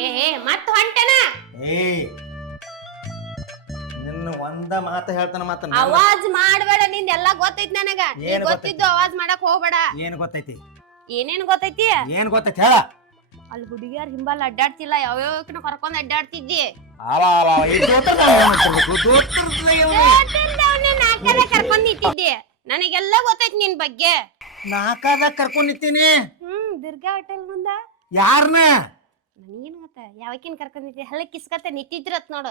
ಏ ಮತ್ ಹೊಂಟನ? ಏ ನಿನ್ನ ಒಂದ ಮಾತ ಹೇಳ್ತಾನ ಮಾತ ನನ್ನ- ಅವಾಜ್ ಮಾಡ್ಬೇಡ ನಿಂದ ಎಲ್ಲಾ ಗೊತ್ತೈತಿ ನನಗ. ನೀ ಏನ್ ಗೊತ್ತಿದ್ದು ಅವಾಜ್ ಮಾಡಕ್ ಹೋಗ್ಬೇಡ. ಏನ್ ಗೊತ್ತೈತಿ? ಏನೇನ್ ಗೊತ್ತೈತಿ? ಏನ್ ಗೊತ್ತೈತಿ ಹೇಳ. ಅಲ್ಲಿ ಹುಡುಗಿಯರ್ ಹಿಂಬಲ್ ಅಡ್ಡಾಡ್ತಿಲ್ಲ ಯಾವ್ಯಾವ ಕರ್ಕೊಂಡ್ ಅಡ್ಡಾಡ್ತಿದ್ದಿ. ಅವ ಅವ ಅವ ಈ ದೋತ್ರ ನಾವ್ ಏನ್ ಮಾಡ್ತಿರ್ಬೇಕು? ದೋತ್ರದ್ಲೆ ಇವ್ನು. ಅವ್ನ ನಾಲ್ಕರ ಕರ್ಕೊಂಡ್ ನಿಂತಿದ್ದಿ. ನನಗೆಲ್ಲ ಗೊತ್ತೈತಿ ನಿನ್ ಬಗ್ಗೆ. ನಾಲ್ಕಾದಾಗ ಕರ್ಕೊಂಡ್ ನಿಂತೀನಿ. ಹ್ಮ್ ದುರ್ಗಾ ಹೋಟೆಲ್ ಮುಂದ. ಯಾರನ್ನ ನನಗೇನ್ ಗೊತ್ತ ಯಾವಕಿನ್ ಕರ್ಕೊಂಡಿದ್ದೆ ಹಲ್ಲ ಕಿಸ್ಕತ್ತ ನಿತ್ತಿದ್ರತ್ ನೋಡು.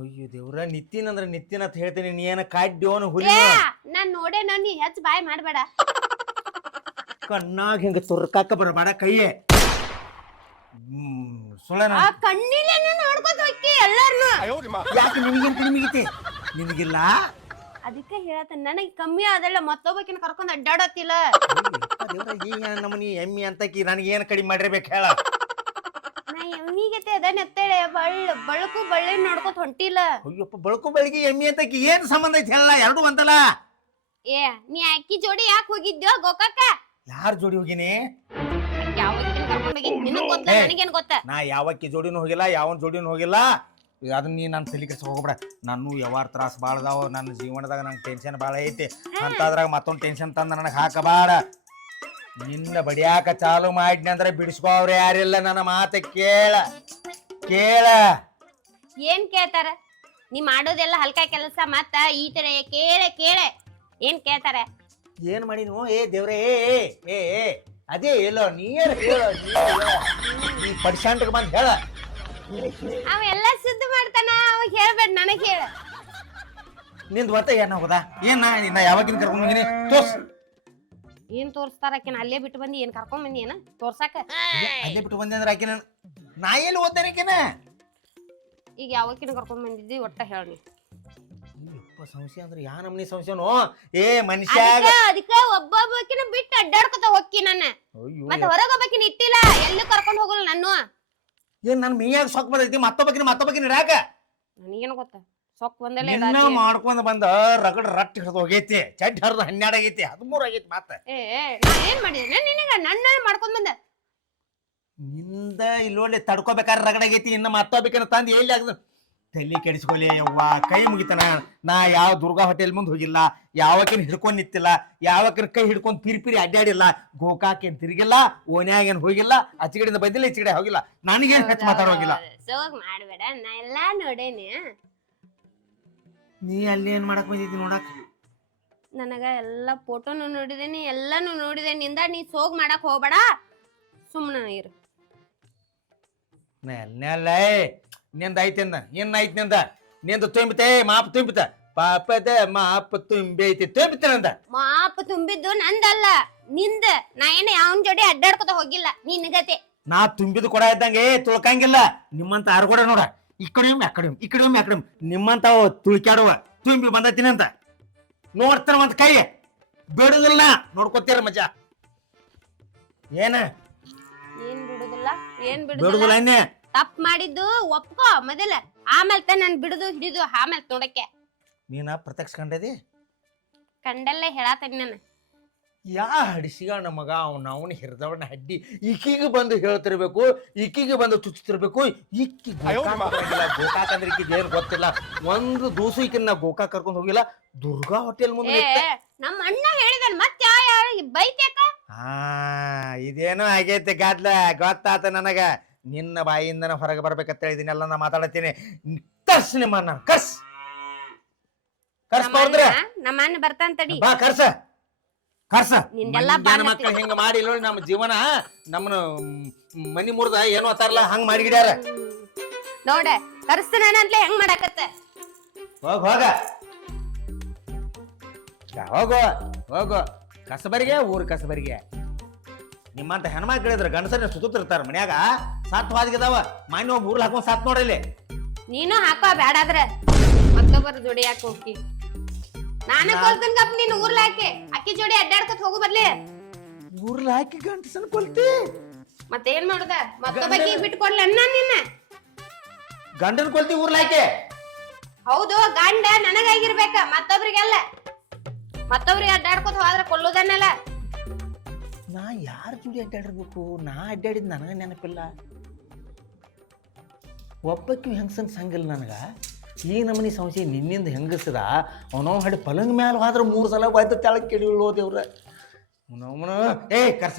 ಅಯ್ಯೋ ದೇವ್ರ ನಿತ್ತಿನ ಅಂದ್ರ ನಿತ್ತಿನ ಅಂತ ಹೇಳ್ತೀನಿ. ನೀ ಏನ ಕಾಡ್ಯೋನು ಹುಲಿ? ಏ ನಾನ್ ನೋಡೇ ನಾನು ನೀ ಹೆಚ್ಚು ಬಾಯ್ ಮಾಡಬೇಡ. ಕಣ್ಣಾಗ ಹಿಂಗ ತುರ್ಕಾಕ ಬರಬೇಡ ಕೈಯೇ. ಹ್ಮ್ ಸುಳ್ಳನ? ಆ ಕಣ್ಣಿಲೇನು ನೋಡ್ಕೊತ ಹೋಕ್ಕಿ ಎಲ್ಲಾರ್ನು? ಯಾಕೆ ನಿನಗೇನ್ ಕಡಿಮೆಗೈತಿ ನಿನಗಿಲ್ಲ? ಅದಕ್ಕೆ ಹೇಳತ್ತ ನನಗೆ ಕಮ್ಮಿ ಆದಲ್ಲ ಮತ್ತೊಬ್ಬಕಿನ ಕರ್ಕೊಂಡು ಅಡ್ಡಾಡತ್ತಿಲ್ಲ. ದೇವ್ರ ಈ ನಮ್ಮನಿ ಎಮ್ಮಿ ಅಂತಕಿ ನನಗೇನು ಕಡಿಮೆ ಮಾಡಿರ್ಬೇಕು ಹೇಳ. ಎಮ್ಮಿಗತೆ ಅದ ನೆತ್ತೇಳೆ ಬಳ್ಳ ಬಳ್ಕು ಬಳ್ಳಿ ನೋಡ್ಕೊತ ಹೊಂಟಿಲ್ಲ. ಅಯ್ಯಪ್ಪ ಬಳಕು ಬಳಿಗೆ ಎಮ್ಮಿ ಅಂತಕಿ ಏನ್ ಸಂಬಂಧ ಐತಿ ಹೇಳ ಎರಡು ಒಂದಲ್ಲ ಏ ನೀ ಅಕ್ಕಿ ಜೋಡಿ ಯಾಕೆ ಹೋಗಿದ್ಯೋ ಗೋಕಾಕ? ಯಾರ ಜೋಡಿ ಹೋಗಿನಿ? ನಾ ಯಾವ ಅಕ್ಕಿ ನಿನಗ್ ಗೊತ್ತ? ಏ. ನನಗೇನ್ ಗೊತ್ತ? ನಾ ಯಾವಕ್ಕಿ ಜೋಡಿನೂ ಹೋಗಿಲ್ಲ ಯಾವನ್ ಜೋಡಿನೂ ಹೋಗಿಲ್ಲ. ಅದನ್ನ ನೀ ನನ್ನ ತಲೆ ಕೆಡ್ಸ ಹೋಗ್ಬೇಡ. ನಾನು ಯಾವಾರ ತ್ರಾಸ ಭಾಳ ಅದಾವ ನನ್ನ ಜೀವನದಾಗ ನಂಗೆ ಟೆನ್ಷನ್ ಭಾಳ ಐತಿ. ಅಂತಾದ್ರಾಗ ಮತ್ತೊಂದು ಟೆನ್ಷನ್ ತಂದ ನನಗೆ ಹಾಕಬಾಡ. ನಿನ್ನ ಬಡಿಯಾಕ ಚಾಲು ಮಾಡಿದ್ನಿ ಅಂದ್ರೆ ಬಿಡಿಸ್ಕೋವ್ರೆ ಯಾರಿಲ್ಲ ನನ್ನ ಮಾತ ಕೇಳ. ಕೇಳ. ಏನ್ ಕೇಳ್ತಾರ? ನೀ ಮಾಡೋದೆಲ್ಲ ಹಲ್ಕ ಕೆಲಸ ಮತ್ತ ಈ ತರ ಕೇಳ ಕೇಳೆ. ಏನ್ ಕೇಳ್ತಾರ? ಏನ್ ಮಾಡಿನು? ಏ ದೇವ್ರೇ ಏ ಏ, ಏ ಏ. ಅದೇ ಹೇಳೋ ನೀರ್ ಹೇಳೋ ಹೇಳೋ. ಈ ಪರ್ಸೆಂಟ್ಗೆ ಬಂದು ಹೇಳ. ಅವ ಎಲ್ಲ ಸಿದ್ಧ ಮಾಡ್ತಾನ ಅವ ಹೇಳ್ಬೇಡ ನನಗ್ ಹೇಳ. ನಿಂದು ಒತ್ತ ಏನಾಗೋದ ಏನ ನಾ ಯಾವಾಗಿನ ಕರ್ಕೊಂಡು ಹೋಗಿನಿ? ತೋರ್ಸ್. ಏನ್ ತೋರಿಸ್ತಾರ ಆಕಿನ? ಅಲ್ಲೇ ಬಿಟ್ಟು ಬಂದಿ ಏನ್ ಕರ್ಕೊಂಡ್ ಬಂದಿ ಏನ? ತೋರ್ಸಾಕ? ಅಲ್ಲೇ ಬಿಟ್ಟು ಬಂದೆ ಅಂದ್ರೆ ಆಕಿನ ನಾ ಎಲ್ಲಿ ಓದ್ತೇನೆ ಆಕಿನ? ಈಗ ಯಾವಕಿನ ಕರ್ಕೊಂಡ್ ಬಂದಿದ್ದಿ ಒಟ್ಟ ಹೇಳಿ ಸಂಶಯ ಅಂದ್ರೆ ಯಾ ನಮ್ನಿ ಸಂಶಯನೋ? ಏ ಮನುಷ್ಯ ಅದಕ್ಕ ಒಬ್ಬ ಒಬ್ಬೊಬ್ಬಕಿನ ಬಿಟ್ಟು ಅಡ್ಡಾಡ್ಕೊತ ಹೋಕ್ಕಿ ನನ್ನ ಮತ್ತೆ ಹೊರಗೆ ಹೋಗ್ಬೇಕಿನ ಇಟ್ಟಿಲ್ಲ ಎಲ್ಲಿ ಕರ್ಕೊಂಡು ಹೋಗಲ್ಲ ನಾನು ಏನ್ ನನ್ ಮೀಯಾಗ ಸೊಕ್ ಬಂದೈತಿ ಮತ್ತೊಬ್ಬಕಿನ ಮತ್ತೊಬ್ಬಕಿನ ಇಡಾಕ? ನನಗೇನು ಗೊತ್ತ? ಸೊಕ್ ಮಾಡ್ಕೊಂಡ್ ಬಂದ ರಗಡ್ ರಟ್ ಹಿಡ್ದು ಹೋಗೈತಿ ಚಡ್ ಹರಿದು ಹನ್ನೆರಡು ಆಗೈತಿ ಹದಿಮೂರು ಆಗೈತಿ ಏ ನಾ ಏನ್ ನಿನಗ ನನ್ನ ಮಾಡ್ಕೊಂಡ್ ಬಂದ. ನಿಂದ ಇಲ್ಲೊಳ್ಳೆ ತಡ್ಕೋಬೇಕಾದ್ರೆ ರಗಡ್ ಆಗೈತಿ ಇನ್ನ ಮತ್ತೋಬೇಕನ್ನ ತಂದ್ ಎಲ್ಲಿ ಆಗ್ದು? ತಲೆ ಕೆಡಿಸ್ಕೊಲಿ ಯವ್ವ ಕೈ ಮುಗಿತನ. ನಾ ಯಾವ ದುರ್ಗಾ ಹೋಟೆಲ್ ಮುಂದೆ ಹೋಗಿಲ್ಲ ಯಾವಕಿನ ಹಿಡ್ಕೊಂಡ್ ನಿಂತಿಲ್ಲ ಯಾವಕಿನ ಕೈ ಹಿಡ್ಕೊಂಡ್ ಪಿರಿ ಪಿರಿ ಅಡ್ಡಾಡಿಲ್ಲ ಗೋಕಾಕೇನ್ ತಿರುಗಿಲ್ಲ ಓನ್ಯಾಗೇನ್ ಹೋಗಿಲ್ಲ ಆಚೆಗಡೆಯಿಂದ ಬಂದಿಲ್ಲ ಈಚೆಗಡೆ ಹೋಗಿಲ್ಲ. ನನಗೇನ್ ಹೆಚ್ಚು ಮಾತಾಡೋಗಿಲ್ಲ. ಸೋಗ್ ಮಾಡ್ಬೇಡ ನಾ ಎಲ್ಲಾ ನೋಡೇನಿ. ನೀ ಅಲ್ಲಿ ಏನ್ ಮಾಡಕ್ ಬಂದಿದ್ದಿ ನೋಡಕ್? ನನಗ ಎಲ್ಲಾ ಫೋಟೋನು ನೋಡಿದೇನಿ ಎಲ್ಲಾನು ನೋಡಿದೆ ನಿಂದ ನೀ ಸೋಗ್ ಮಾಡಕ್ ಹೋಗ್ಬೇಡ. ಸುಮ್ಮನೆ ಇರು. ನೆಲ್ಲ ನಿಂದ ಐತಿಂದ ಏನ್ ಐತಿ ನಿಂದ. ನಿಂದ ತುಂಬಿತೆ ಮಾಪ್ ತುಂಬಿತ. ಪಾಪದ ಮಾಪ್ ತುಂಬಿ ತುಂಬಿತ ನಂದ. ಮಾಪ್ ತುಂಬಿದ್ದು ನಂದಲ್ಲ ನಿಂದ. ನಾ ಏನ ಯಾವನ್ ಜೋಡಿ ಅಡ್ಡಾಡ್ಕೊತ ಹೋಗಿಲ್ಲ ನಿನ್ಗತೆ ನಾ ತುಂಬಿದ ಕೊಡ ಇದ್ದಂಗೆ ತುಳ್ಕಂಗಿಲ್ಲ. ನಿಮ್ಮಂತ ಆರ್ಗೋಡ ನೋಡ. ಈ ಕಡೆ ಒಮ್ಮೆ ಆ ಕಡೆ ಒಮ್ಮೆ, ಈ ಕಡೆ ಒಮ್ಮೆ ಆ ಕಡೆ ಒಮ್ಮೆ. ನಿಮ್ಮಂತ ತುಳ್ಕ್ಯಾಡುವ ತುಂಬಿ ಬಂದತೀನಿ ಅಂತ. ನೋಡ್ತಾನ ಒಂದ್ ಕೈ. ಬಿಡುದಿಲ್ಲ. ನೋಡ್ಕೊತೀರ ಮಜಾ ಏನ? ಏನ್ ಬಿಡುದಿಲ್ಲ? ಏನ್ ಬಿಡುದಿಲ್ಲ? ಬಿಡುದಿಲ್ಲ ತಪ್ಪ ಮಾಡಿದ್ದು ಒಪ್ಕೋ ಮೊದಲ. ಆಮೇಲೆ ತ ನಾನು ಬಿಡುದು ಹಿಡಿದು ಆಮೇಲೆ ನೋಡಕ್ಕೆ ನೀನ ಪ್ರತ್ಯಕ್ಷ ಕಂಡದಿ? ಕಂಡಲ್ಲೇ ಹೇಳಾತನಿ ನಾನು. ಯಾ ಹಡಿಸಿಗ ನಮಗ ಅವ್ನ ಅವನ ಹಿರಿದವನ ಹಡ್ಡಿ ಈಕಿಗೆ ಬಂದು ಹೇಳ್ತಿರ್ಬೇಕು ಈಕಿಗೆ ಬಂದು ಚುಚ್ಚುತ್ತಿರ್ಬೇಕು ಈಕಿ ಗೋಕಾಕ್ ಅಂದ್ರೆ ಈಕಿಗೆ ಏನ್ ಗೊತ್ತಿಲ್ಲ. ಒಂದು ದೂಸು ಈಕಿನ ಗೋಕಾಕ್ ಕರ್ಕೊಂಡು ಹೋಗಿಲ್ಲ. ದುರ್ಗಾ ಹೋಟೆಲ್ ಮುಂದೆ ನಿಂತ. ನಮ್ಮ ಅಣ್ಣ ಹೇಳಿದನ್ ಮತ್ತೆ ಯಾರು? ಬೈತ್ಯಾಕ ಹಾ ಇದೇನೋ ಆಗೈತೆ ಗಾದ್ಲ. ಗೊತ್ತಾತ ನನಗ. ನಿನ್ನ ಬಾಯಿಂದನ ಹೊರಗೆ ಬರ್ಬೇಕಂತ ಹೇಳಿದಿನೆಲ್ಲ ನಾ ಮಾತಾಡತ್ತೀನಿ. ಕರ್ಸ್ ನಿಮ್ಮ ಕರ್ಸ್. ಕರ್ಸ್ ನಮ್ಮ ತೋರ್ದ್ರ ಅಣ್ಣ- ನಮ್ಮ ಅಣ್ಣ ಬರ್ತಾನ ತಡಿ. ಬಾ ಕರ್ಸ. ಕರ್ಸ. ನಿಂದೆಲ್ಲ ಮಕ್ಕಳು ಮಕ್ಳು ಹಿಂಗ ಮಾಡಿ ನೋಡಿ ನಮ್ಮ ಜೀವನ ನಮ್ಮನ ಮನಿ ಮುರ್ದ ಏನು ಅತ್ತಾರಲ್ಲ ಹಂಗ ಮಾಡಿಗಿಡ್ಯಾರ. ನೋಡ ಕರ್ಸ್ತಾನ ಅಂತಲೇ ಹೆಂಗ್ ಮಾಡಾಕತ್ತ? ಹೋಗ ಹೋಗ. ಹೋಗೋ ಹೋಗು. ಕಸಬರಿಗೆ ಊರ್ ಕಸಬರಿಗೆ. ನಿಮ್ಮಂತ ಹೆಣ್ಮಕ್ಳಿದ್ರ ಗಂಡಸರ ಸುತ್ತಿರ್ತಾರ ಮನ್ಯಾಗ. ಸತ್ ಹೋದ್ಗಿದಾವ ಮಾನ್ಯ ಒಬ್ಬ ಊರ್ಲ್ ಹಾಕೊಂಡ್ ಸತ್ ನೋಡಿಲ್ಲಿ ನೀನು ಹಾಕೋ ಬೇಡಾದ್ರೆ ಮತ್ತೊಬ್ಬರ ಜೋಡಿ ಯಾಕೆ ಹೋಗಿ ನಾನು ಕೊಲ್ತನ್ ಕಪ್ ನೀನು ಊರ್ಲ ಹಾಕಿ. ಅಕ್ಕಿ ಜೋಡಿ ಅಡ್ಡಾಡ್ಕೊತ ಹೋಗು ಬರ್ಲಿ. ಊರ್ಲ ಹಾಕಿ ಗಂಟಸನ್ ಕೊಲ್ತಿ? ಮತ್ತೇನ್ ಮಾಡುದ? ಮತ್ತೊಬ್ಬಕಿ ಬಿಟ್ಕೊಡ್ಲ ಅನ್ನ ನಿನ್ನ. ಗಂಡನ್ ಕೊಲ್ತಿ ಊರ್ಲ ಹಾಕಿ? ಹೌದು ಗಂಡ ನನಗಾಗಿರ್ಬೇಕ ಮತ್ತೊಬ್ರಿಗೆಲ್ಲ. ಮತ್ತೊಬ್ರಿಗೆ ಅಡ್ಡಾಡ್ಕೊತ ಹೋದ್ರೆ ಕೊಲ್ಲುದನ್ನಲ್ಲ. ನಾ ಯಾರ ಜೋಡಿ ಅಡ್ಡಾಡಿರ್ಬೇಕು? ನಾ ಅಡ್ಡಾಡಿದ್ ನನಗ ನೆನಪಿಲ್ಲ. ಒಬ್ಬಕ್ಕಿ ಹೆಂಗಸನ್ ಸಂಗಿಲ್ಲ ನನಗೆ. ಈ ನಮನಿ ಸಂಶಯ ನಿನ್ನಿಂದ ಹೆಂಗಸದ? ಅವನೋ ಹಡಿ ಪಲಂಗ್ ಮ್ಯಾಲ ಹೋದ್ರೆ ಮೂರು ಸಲ ಬಾಯ್ತು ತೆಳಗ್ ಕೆಡಿಲ್ಲ ದೇವ್ರ? ಅವನವನ ಏ ಕರ್ಸ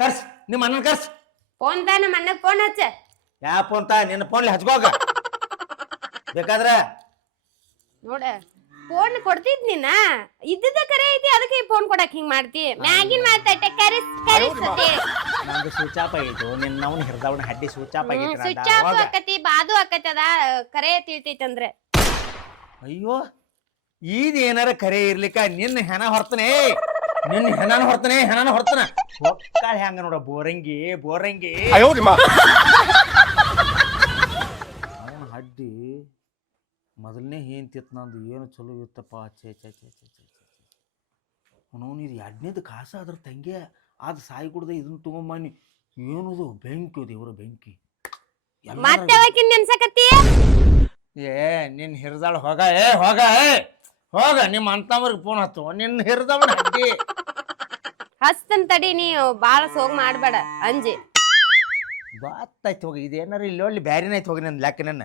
ಕರ್ಸ್ ನಿಮ್ಮ ಅಣ್ಣನ ಕರ್ಸ್. ಫೋನ್ ತಾ ನಮ್ಮ ಅಣ್ಣಗ್ ಫೋನ್ ಹಚ್ಚ. ಯಾ ಫೋನ್ ತಾ? ನಿನ್ನ ಫೋನ್ಲಿ ಹಚ್ಕೋಗ ಬೇಕಾದ್ರೆ? ನೋಡ ಫೋನ್ ಕೊಡ್ತಿದ್ ನಿನ್ನ ಇದ್ದದ ಕರೆ ಐತಿ ಅದಕ್ಕೆ ಫೋನ್ ಕೊಡಕ್ ಹಿಂಗ್ ಮಾಡ್ತಿ. ಮ್ಯಾಗಿನ್ ಮಾತಾಟ ಕರೆಸ್ ಕರೆಸ್ ನಂದು ಸ್ವಿಚ್ ಆಫ್ ಆಗಿತ್ತು ನಿನ್ನ ಅವನ ಹಿಡ್ದವನ ಹಡ್ಡಿ ಸ್ವಿಚ್ ಆಫ್ ಆಗಿತ್ತು ಸ್ವಿಚ್ ಆಫ್ ಆಕತಿ ಬಾದು ಆಕತಿ ಅದ ಕರೆ ತಿಳ್ತೈತಿ ಅಂದ್ರೆ. ಅಯ್ಯೋ ಈದ್ ಏನಾರ ಕರೆ ಇರ್ಲಿಕ್ಕ ನಿನ್ನ ಹೆಣ ಹೊರ್ತನೆ. ನಿನ್ನ ಹೆಣನ ಹೊರ್ತನೆ ಹೆಣನ ಹೊರ್ತನ. ಹೊಕ್ಕಾಳ ಹೆಂಗ ನೋಡ ಬೋರಂಗಿ ಬೋರಂಗಿ. ಅವನ ಹಡ್ಡಿ ಮೊದಲನೇ ಏನ್ತಿತ್ತು ನಂದು ಏನು ಚಲೋ ಇತ್ತಪ್ಪ. ಚೇ ಚೇ ಚೇ ಚೇ ಚೇ ಅವನವನು ಇದು ಎರಡನೇದು ಕಾಸ ಅದ್ರ ತಂಗೆ. ಅದು ಸಾಯಿ ಕುಡ್ದೆ ಇದನ್ನ ತಗೊಂಬನ್ನಿ. ಏನದು ಬೆಂಕಿ ದೇವ್ರ ಬೆಂಕಿ? ಎಲ್ಲಾರ- ಮತ್ತೆ ನೆನ್ಸಕತ್ತಿ? ಏ ನಿನ್ ಹಿರಿದಾಳ ಹೋಗ ಏ ಹೋಗ ಏ ಹೋಗ ನಿಮ್ಮ ಅಂತವ್ರಿಗೆ ಫೋನ್ ಹತ್ತು ನಿನ್ನ ಹಿರಿದವನ ಹಡ್ಡಿ ಹಸ್ತನ್ ತಡಿ ನೀ ಬಾಳ ಸೋಗ್ ಮಾಡ್ಬೇಡ ಅಂಜಿ. ಬಾತ್ತಾಯ್ತು ಹೋಗಿ ಇದೇನಾರ ಇಲ್ಲಿ ಒಳ್ಳೆ ಬ್ಯಾರಿನಾಯ್ತು ಹೋಗಿ ನನ್ನ ಲೆಕ್ಕ ನನ್ನ.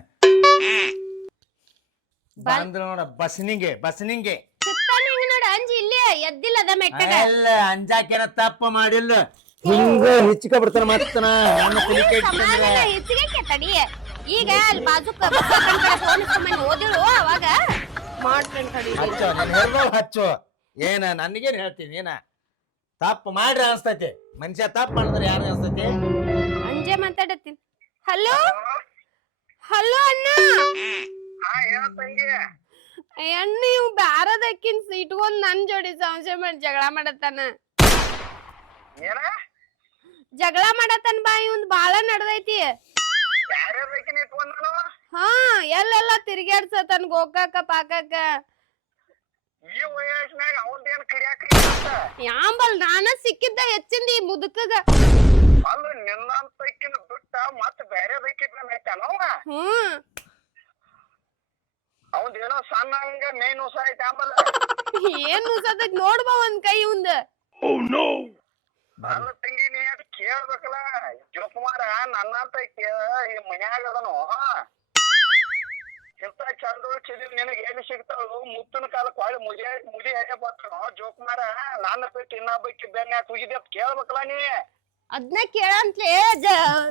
ಬಂದ್ರು ನೋಡ ಬಸ್ನಿಂಗೆ ಬಸ್ನಿಂಗೆ. ಎದ್ದಿಲ್ಲ ಅದ ಮೆಟ್ಟಗ? ಎಲ್ಲ ಅಂಜಾಕೇನ ತಪ್ಪ ಮಾಡಿಲ್ಲ. ಹಿಂಗ ಹೆಚ್ಚಿಕ ಬಿಡ್ತಾನ ಮತ್ತನ. ನನ್ನ ಕುಲಿಕೆ ಇಟ್ಕೊಂಡ್ರೆ ಸಮಾಧಾನ ಹೆಚ್ಚಿಗೆ ತಡಿ. ಈಗ ಅಲ್ಲಿ ಬಾಜುಕ ಫೋನ್ ಇಸ್ಕೊಂಡ್ ಓದಿಳು ಅವಾಗ. ಮಾಡ್ತೇನೆ ತಡಿ. ಹಚ್ಚು ನನ್ನ ಹಚ್ಚು. ಏನ ನನಗೇನ್ ಹೇಳ್ತೀನಿ ಏನ ತಪ್ಪು ಮಾಡ್ರಿ ಅನ್ಸ್ತೈತಿ. ಮನುಷ್ಯ ತಪ್ಪು ಮಾಡಿದ್ರೆ ಯಾರು ಅನ್ಸ್ತೈತಿ? ಅಂಜೆ ಮಾತಾಡತ್ತೀನಿ. ಹಲೋ? ಹಲೋ ಅಣ್ಣ? ಅಣ್ಣ ಇವ್ ಬ್ಯಾರದಕ್ಕಿನ್ ಇಟ್ಕೊಂಡ್ ನನ್ ಜೋಡಿ ಸಂಶಯ ಮಾಡಿ ಜಗಳ ಮಾಡತ್ತಾನ. ಜಗಳ ಮಾಡತ್ತಾನ ಬಾ ಇವಂದ್ ಬಾಳ ನಡ್ದೈತಿ. ಹಾ ಎಲ್ಲೆಲ್ಲ ತಿರ್ಗ್ಯಾಡ್ಸತಾನ ಗೋಕಾಕ ಪಾಕಾಕ. ಯಾಂಬಲ್ ನಾನ ಸಿಕ್ಕಿದ್ದ ಹೆಚ್ಚಿಂದ ಈ ಮುದುಕಗ. ಅಲ್ಲ ನಿನ್ನಂತಕ್ಕಿನ ಬಿಟ್ಟ ಮತ್ತ ಬೇರೆ ಬೇಕಿದ್ನವ ಹ್ಮ್. ಅವಂದೇನೋ ಸಣ್ಣ ಹಂಗ ಮೇನ್ ನುಸ ಐತೆ ಆಂಬಲ್ಲ ಏನ್ ಮುಸದಕ್ ನೋಡ್ಬ ಒಂದ್ ಕೈ ಇವಂದ ನನ್ನ ತಂಗಿ ನೀ ಅದ್ ಕೇಳ್ಬೇಕಲ್ಲ? ಜೋಕುಮಾರ ನನ್ನಂತ ಕೇಳ ಈ ಮನ್ಯಾಗ ಅದನು. ಇಂತ ಚಂದ ಚಲಿ ನಿನಗೆ ಏನು ಸಿಗ್ತಾಳು ಮುತ್ತಿನ ಕಾಲಕ್ಕೆ ಹೊಳ್ಳಿ ಮುದಿ ಮುದಿ ಹೇಗೆ ಬರ್ತಾನೋ ಜೋಕುಮಾರ ನನ್ನ ಬಿಟ್ಟು ಇನ್ನೊಬ್ಬಕ್ಕೆ ಬೆನ್ನ ಅಂತ ಕೇಳ್ಬೇಕಲ್ಲ ನೀ. ಅದ್ನ ಕೇಳಂತ್ಲೇ ಜ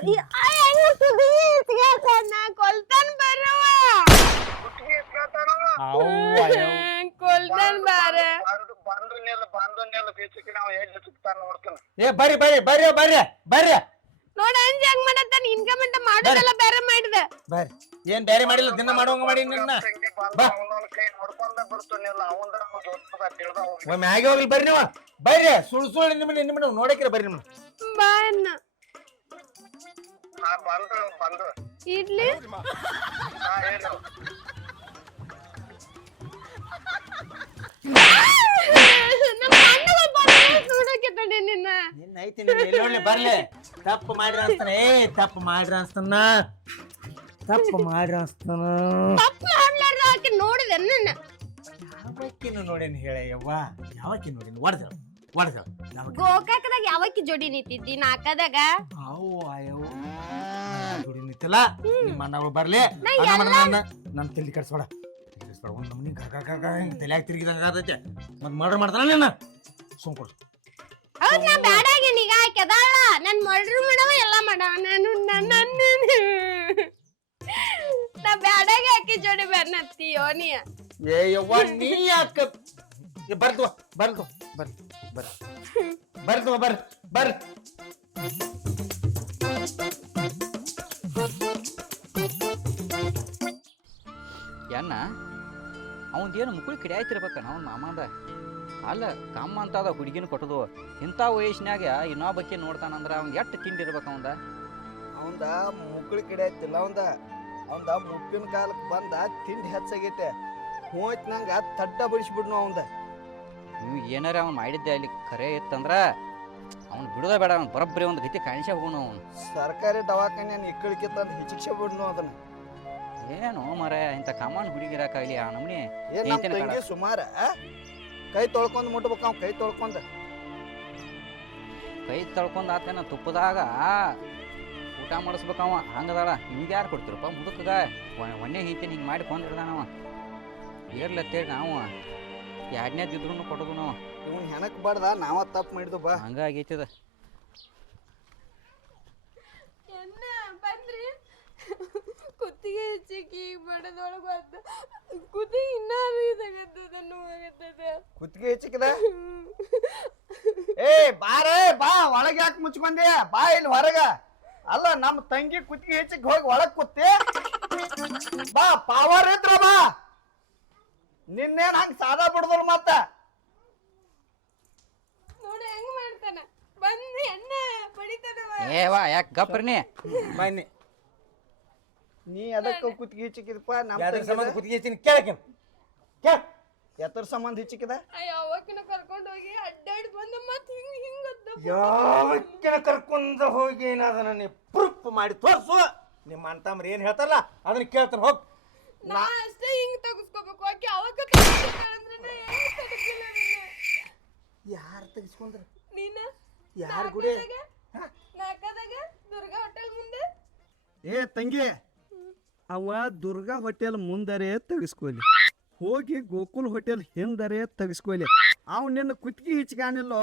ಈ- ಆ, ಹೆಂಗ್ ತುದಿ ಇಸ್ಕೊತಾನ, ಕೊಲ್ತಾನ್ ಬರವ ಕೊಲ್ತಾನ್ ಬಾರ ಬಂದು ನಿಲ್ಲ ಬಂದು ನಿಲ್ಲ ಬೀಚಕ್ಕೆ ನಾವು ಎಲ್ಲಿ ಸಿಗ್ತಾನ ನೋಡ್ತಾನ ಏ ಬರ್ರಿ ಬರ್ರಿ ಬರ್ರಿ ಬರ್ರಿ ಬರ್ರಿ ನೋಡ ಅಂಜಿ ಹಂಗ್ ನೀನ್ ಇನ್ಕಮೆಂಟ್ ಮಾಡೋದೆಲ್ಲ ಬೇರೆ ಮಾಡಿದ. ಬರ್ರಿ. ಏನ್ ಬೇರೆ ಮಾಡಿಲ್ಲ ದಿನ ಮಾಡೋಂಗ ಮಾಡಿ ನಿನ್ನ. ಬಾ. ಒಮ್ಮೆ ಹೋಗ್ಲಿ ಬರ್ರಿ ನೀವು. ಬರ್ರಿ ಸುಳ್ ಸುಳ್ಳು ನಿಮ್ಮ ನಿಮ್ಮ ನೋಡಕ್ಕಿರ ಬರ್ರಿ ನಿಮ್ಮ ಬಾ ಅಣ್ಣ. ಇಡ್ಲಿ ನಮ್ಮ ಅಣ್ಣಗ ನೋಡಕ್ಕೆ ತಡಿ ನಿನ್ನ. ನಿನ್ನ ಐತಿ ಬರ್ಲಿ. ತಪ್ಪು ಮಾಡ್ರಿ ಅನ್ಸ್ತಾನ ಏ ತಪ್ಪು ಮಾಡ್ರಿ ಅನ್ಸ್ತಾನ ತಪ್ಪು ಮಾಡ್ರಿ ಅನ್ಸ್ತಾನ ತಪ್ಪು ಮಾಡ್ಲಾರ್ದ ಆಕೆ ನೋಡಿದೆ ನನ್ನ ಯಾವಕ್ಕಿನ ನೋಡೇನಿ ಹೇಳ ಯವ್ವ? ಯಾವಕ್ಕಿ ನೋಡೇನಿ? ಒಡ್ದ ಹೊಡ್ದ ಯಾವಕ್ಕಿ ಗೋಕಾಕದಾಗ ಯಾವಕ್ಕಿ ಜೋಡಿ ನಿಂತಿದ್ದಿ? ನಾಕದಾಗ? ಅವು ಆಯೋ ಜೋಡಿ ನಿಂತಲ್ಲ. ನಿಮ್ಮ ಅಣ್ಣಗಳು ಬರ್ಲಿ. ನನ್ನ ತಲೆ ಕರ್ಸ್ಬೇಡ ತಲೆ ಕರ್ಸ್ಬೇಡ ಒಂದು ನಮ್ನಿ ಗಗ ಗಗ ಹಿಂಗೆ ತಲೆಯಾಗ ತಿರುಗಿದಂಗೆ ಆಗತೈತೆ. ಮತ್ತೆ ಮರ್ಡರ್ ಮಾಡ್ತಾನ ನಿನ್ನ. ಸುಮ್ ಕೊಡು ಹೌದ್. ನಾ ಬ್ಯಾಡಾಗಿ ಈಗ ಆಕೆ ಅದಾಳ. ನನ್ ಮರ್ಡ್ರು ಮಾಡವ ಎಲ್ಲ ಮಾಡವ ನಾನು ನನ್ನ ನಾ ಬ್ಯಾಡಾಗಿ ಆಕಿ ಜೋಡಿ ಬೆನ್ನತ್ತೀಯೋ ನೀ. ಏ ಯವ್ವ ನೀ ಯಾಕ? ಬರ್ದು ಬರ್ದು ಬರ್ ಬರ್ ಬರ್ದು. ಬರ್ ಬರ್ ಎನ್ನ ಅವಂದೇನು ಮುಕ್ಕಳಿ ಕಿಡಿಯಾಯ್ತಿರ್ಬೇಕ ನಾವು ಮಾಮಾದ? ಅಲ್ಲ ಕಮ್ಮ ಅಂತ ಅದ ಹುಡುಗಿನ ಕೊಟ್ಟದು. ಇಂಥ ವಯಸ್ಸಿನಾಗ ಇನ್ನೊಬ್ಬಕ್ಕೆ ನೋಡ್ತಾನಂದ್ರ ಅವ್ನ್ ಎಷ್ಟು ತಿಂಡಿರ್ಬೇಕು ಅವಂದ? ಅವಂದ ಮುಕ್ಕಳ ಕಿಡೆ ಐತಿಲ್ಲ ಅವಂದ. ಅವಂದ ಮುಪ್ಪಿನ ಕಾಲಕ್ಕೆ ಬಂದ ತಿಂಡಿ ಹೆಚ್ಚಾಗೈತೆ. ಹೋಯ್ತು ನಂಗೆ ತಡ್ಡ ಬಡಿಸ್ಬಿಡ್ನು ಅವಂದ. ನೀವು ಏನಾರ ಅವ್ನು ಮಾಡಿದ್ದೆ ಅಲ್ಲಿ ಕರೆ ಇತ್ತಂದ್ರ ಅವ್ನು ಬಿಡೋದ ಬೇಡ ಅವ್ನು ಬರೋಬ್ಬರಿ ಒಂದು ಗತಿ ಕಾಣಿಸ ಹೋಗೋಣ ಅವನು. ಸರ್ಕಾರಿ ದವಾಖಾನೆ ಇಕ್ಕಳಿಕೆ ತಂದು ಬಿಡ್ನು ಅದನ್ನ. ಏನು ಮರ ಇಂಥ ಕಾಮನ್ ಹುಡುಗಿರಾಕಾಗ್ಲಿ ಆ ನಮ್ನಿ. ಸುಮಾರ ಕೈ ತೊಳ್ಕೊಂಡು ಮುಟ್ಬೇಕು ಅವ್ನು ಕೈ ತೊಳ್ಕೊಂಡು. ಕೈ ತಳ್ಕೊಂಡ್ ಆತೇನ ತುಪ್ಪದಾಗ ಊಟ ಮಾಡಿಸ್ಬೇಕವ ಹಂಗದಾಳ ನಿಮ್ಗೆ ಯಾರು ಕೊಡ್ತಿರಪ್ಪ ಮುದುಕಗ? ಒಣ್ಣೆ ಹಿಂತೆ ಹಿಂಗೆ ಮಾಡಿ ಕೊಂದಿರ್ದಾನವ ಏರ್ಲತ್ತೇಳಿ ನಾವು. ಎರಡನೇ ಇದ್ರು ಕೊಡೋದು ನಾವು ಇವನು ಹೆಣಕ್ ಬಾರ್ದ ನಾವ ತಪ್ಪು ಮಾಡಿದ್ವು ಬಾ. ಹಂಗಾಗೈತದ ಎನ್ನ ಬಂದ್ರಿ ಕುತ್ತಿಗೆ ಹೆಚ್ಚಿಗೆ ಬಡದೊಳಗೆ ಬಂದ ಕುತ್ತಿಗೆ ಇನ್ನಾರು ಇದಾಗತ್ತದ ನೋವಾಗತ್ತದ ಕುತ್ತಿಗೆ ಹೆಚ್ಚಿಕದ ಏ ಬಾರೇ ಬಾ ಒಳಗೆ ಯಾಕೆ ಮುಚ್ಕೊಂಡೆ ಬಾ ಇಲ್ಲಿ ಹೊರಗ. ಅಲ್ಲ ನಮ್ಮ ತಂಗಿ ಕುತ್ತಿಗೆ ಹೆಚ್ಚಿಗೆ ಹೋಗಿ ಒಳಗ್ ಕುತ್ತಿ ಬಾ ಪವರ್ ಇದ್ರ ಬಾ. ನಿನ್ನೇನ್ ಹಂಗ ಸಾದಾ ಬಿಡದ್ರು ಮತ್ತ? ನೋಡಿ ಹೆಂಗ್ ಮಾಡ್ತಾನ? ಬಂದ್ ಎಣ್ಣ ಏ ಏವಾ ಯಾಕೆ ಗಪ್ರನೇ ಬನ್ನಿ. ನೀ ಅದಕ್ಕ ಕುತ್ತಿಗೆ ಹಿಚ್ಚಿಕಿದಪ್ಪ ನಮ್ಮ ಯಾವ್ದ್ರ ಸಂಬಂಧ ತಂಗಿ ಕುತ್ತಿಗೆ ಹೆಚ್ಚಿನ ಕೇಳಕ್ಕೆ ಕೇಳ. ಎತ್ತರ ಸಂಬಂಧ ಹಿಚ್ಚಿಕಿದ? ಯಾವಕ್ಕಿನ ಕರ್ಕೊಂಡು ಹೋಗಿ ಅಡ್ಡಾಡಿ ಬಂದ ಮತ್ ಹಿಂಗ್ ಹಿಂಗ್ ಯಾವಕ್ಕಿನ ಕರ್ಕೊಂಡ್ ಹೋಗಿ ಅದನ್ನ ನೀ ಪ್ರೂಫ್ ಮಾಡಿ ತೋರ್ಸು. ನಿಮ್ಮ ಅಂತಮ್ರ ಏನ್ ಹೇಳ್ತಾರಲ್ಲ ಅದನ್ನ ಕೇಳ್ತಾನೆ ಹೋಗ್. ನಾ ಅಷ್ಟೇ ಹಿಂಗ್ ತಗಸ್ಕೋಬೇಕು. ಆಕೆ ಅವಾಗ ಅಂದ್ರೆ ಯಾರು ತೆಗಿಸ್ಕೊಂಡ್ರ? ನೀನ? ಯಾರ್ ಗುಡಿ? ನಾಕದಾಗ? ದುರ್ಗಾ ಹೋಟೆಲ್ ಮುಂದೆ? ಏ ತಂಗಿ ಅವ ದುರ್ಗಾ ಹೋಟೆಲ್ ಮುಂದರೆ ತೆಗಿಸ್ಕೊಲಿ. ಹೋಗಿ ಗೋಕುಲ್ ಹೋಟೆಲ್ ಹಿಂದರೆ ತೆಗಿಸ್ಕೊಲಿ. ಅವ್ ನಿನ್ನ ಕುತ್ತಿಗೆ ಹಿಚ್ಕಾನಿಲ್ಲೋ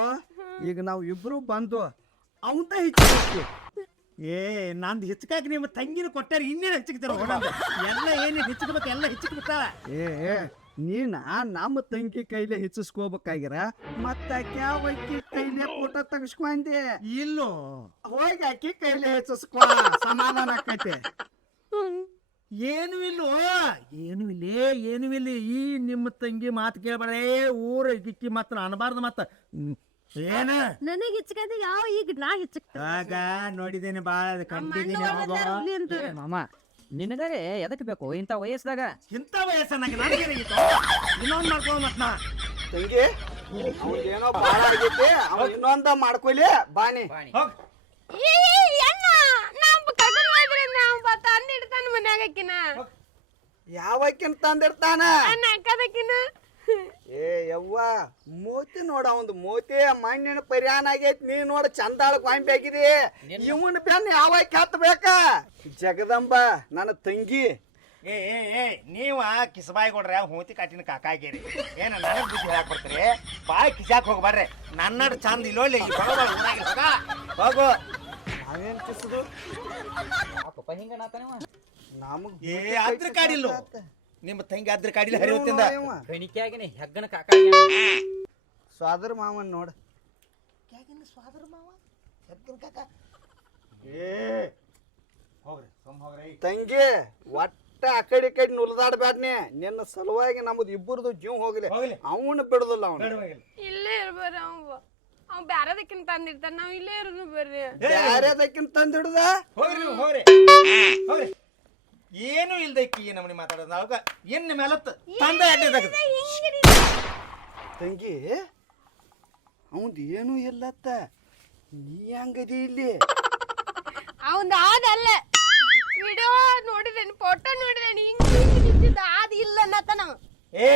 ಈಗ ನಾವು ಇಬ್ರು ಬಂದು ಅವಂತ ಹಿಚ್ಚಿ ಏ ನಂದು ಹಿಚ್ಕಾಗಿ ನಿಮ್ಮ ತಂಗಿನ ಕೊಟ್ಟಾರ ಇನ್ನೇನು ಹೆಚ್ಚಿಕ್ತಾರ ಎಲ್ಲ ಏನೇನು ಹೆಚ್ಚಿಕ್ಬೇಕು ಎಲ್ಲ ಹೆಚ್ಚಿಕ್ಬಿಟ್ಟಾವ ಏ ಏ, ನೀನ ನಮ್ಮ ತಂಗಿ ಕೈಲೇ ಹೆಚ್ಚಿಸ್ಕೋಬೇಕಾಗಿರ ಮತ್ತ ಆಕಿ ಕೈಲೇ ಫೋಟೋ ತೆಗಿಸ್ಕೊಂಡೆ. ಇಲ್ಲೋ. ಹೋಗಿ ಅಕ್ಕಿ ಕೈಲೇ ಹೆಚ್ಚಿಸ್ಕೊ ಸಮಾಧಾನ ಆಕೈತೆ. ಏನು ಇಲ್ಲೋ? ಏನು ಇಲ್ಲೇ ಏನು ಇಲ್ಲ. ಈ ನಿಮ್ಮ ತಂಗಿ ಮಾತು ಕೇಳಬೇಡ. ಏ ಊರ ಗಿಕ್ಕಿ ಮಾತ್ರ ಅನ್ಬಾರ್ದು ಮತ್ತ ಏನು? ನನಗೆ ಹೆಚ್ಚಕಂದ್ರೆ ಯಾವ ಈಗ ನಾ ಹಿಚ್ಚಕ್ ಆಗ ನೋಡಿದ್ದೇನೆ ಬಾಳ ಕಂಡಿದ್ದೀನಿ ಮಾಮ ನಿನಗಾರೆ ಎದಕ್ಕೆ ಬೇಕು? ಇಂಥ ವಯಸ್ಸದಾಗ? ಇಂಥ ವಯಸ್ಸು ನನಗೆ ನನಗೆ ಇನ್ನೊಂದು ಮಾಡ್ಕೊಂಡು ಮತ್ ನಾ. ತಂಗಿ ಏನೋ ಬಾಳ ಆಗೈತಿ. ಅವ ಇನ್ನೊಂದ ಮಾಡ್ಕೊಲಿ ಬಾನಿ ಹೋಗ್. ಆಕಿನ ಯಾವಕ್ಕಿನ್ ತಂದಿರ್ತಾನ? ಅಕ್ಕದಕ್ಕಿನ ಏ ಯವ್ವ ಮೋತಿ ನೋಡ ಒಂದು ಮೋತಿ ಮಣ್ಣಿನ ಪರಿಹಾನ ಆಗೈತಿ. ನೀ ನೋಡ ಚಂದಾಳ ಗೊಂಬೆ ಆಗಿದೆ. ಇವನ್ ಬೆನ್ ಯಾವ ಹತ್ತಬೇಕ ಜಗದಂಬ ನನ್ನ ತಂಗಿ. ಏ ಏ ಏ ನೀವ ಕಿಸಬಾಯಿ ಕೊಡ್ರಿ ಹೂತಿ ಕಾಟಿನ ಕಾಕಾಗಿರಿ ಏನ ನನಗ್ ಬುದ್ಧಿ ಹಾಕೊಡ್ತೀರಿ ಕೊಡ್ತೀರಿ ಬಾಯ್ ಕಿಸಾಕ್ ಹೋಗ್ಬಾರ್ರಿ ನನ್ನ ಚಂದ ಇಲ್ಲೋಲಿ ಹೋಗ. ಅವೇನ್ ಕಿಸದು? ಪಾಪ ಹಿಂಗ ನಾತನವ ನಮಗ್ ಏ ಅದ್ರ ಕಾಡಿಲ್ಲೋ. ನಿಮ್ಮ ತಂಗಿ ಅದ್ರ ಕಾಡಿಲ್ಲ ಹರಿಯುತ್ತಿಂದ. ಗಣಿಕ್ಯಾಗಿನ ಹೆಗ್ಗನ ಕಾಕ ಸ್ವಾದರ್ ಮಾವನ್ ನೋಡ. ಏ ಹೋಗ್ರಿ ಸುಮ್ ಹೋಗ್ರಿ. ತಂಗಿ ಒಟ್ಟ ಆ ಕಡೆ ಈ ಕಡೆ ನುಲ್ದಾಡ್ಬ್ಯಾಡ್ನಿ. ನಿನ್ನ ಸಲುವಾಗಿ ನಮ್ದು ಇಬ್ಬರದು ಜೀವ ಹೋಗ್ಲಿ. ಹೋಗ್ಲಿ. ಅವನು ಬಿಡುದಿಲ್ಲ ಅವನು. ಇಲ್ಲೇ ಇರ್ಬಾರ ಅವ ಅವ್ ಬ್ಯಾರದಕ್ಕಿಂತ ತಂದಿರ್ತಾನ ನಾವ್ ಇಲ್ಲೇ ಇರೋದು ಬರ್ರಿ. ಬ್ಯಾರದಕ್ಕಿಂತ ತಂದಿಡುದ? ಹೋಗ್ರಿ ಹೋಗ್ರಿ. ಹೋಗ್ರಿ. ಏನು ಇಲ್ದೈಕಿ ನಮ್ಮನಿ ಮಾತಾಡೋದು. ಅವಾಗ ಇನ್ನು ಮೇಲತ್ತ. ತಂದೆ ಅಡ್ಡಿದಾಗ ತಂಗಿ ಅವಂದು ಏನೂ ಇಲ್ಲತ್ತ. ನೀ ಹಂಗದಿ ಇಲ್ಲಿ? ಅವಂದ ಆದಲ್ಲ. ವಿಡಿಯೋ ನೋಡಿದೆ ಫೋಟೋ ನೋಡಿದೆ ಹಿಂಗ್ ಆದ ಇಲ್ಲ ಅನ್ನತನ ಏ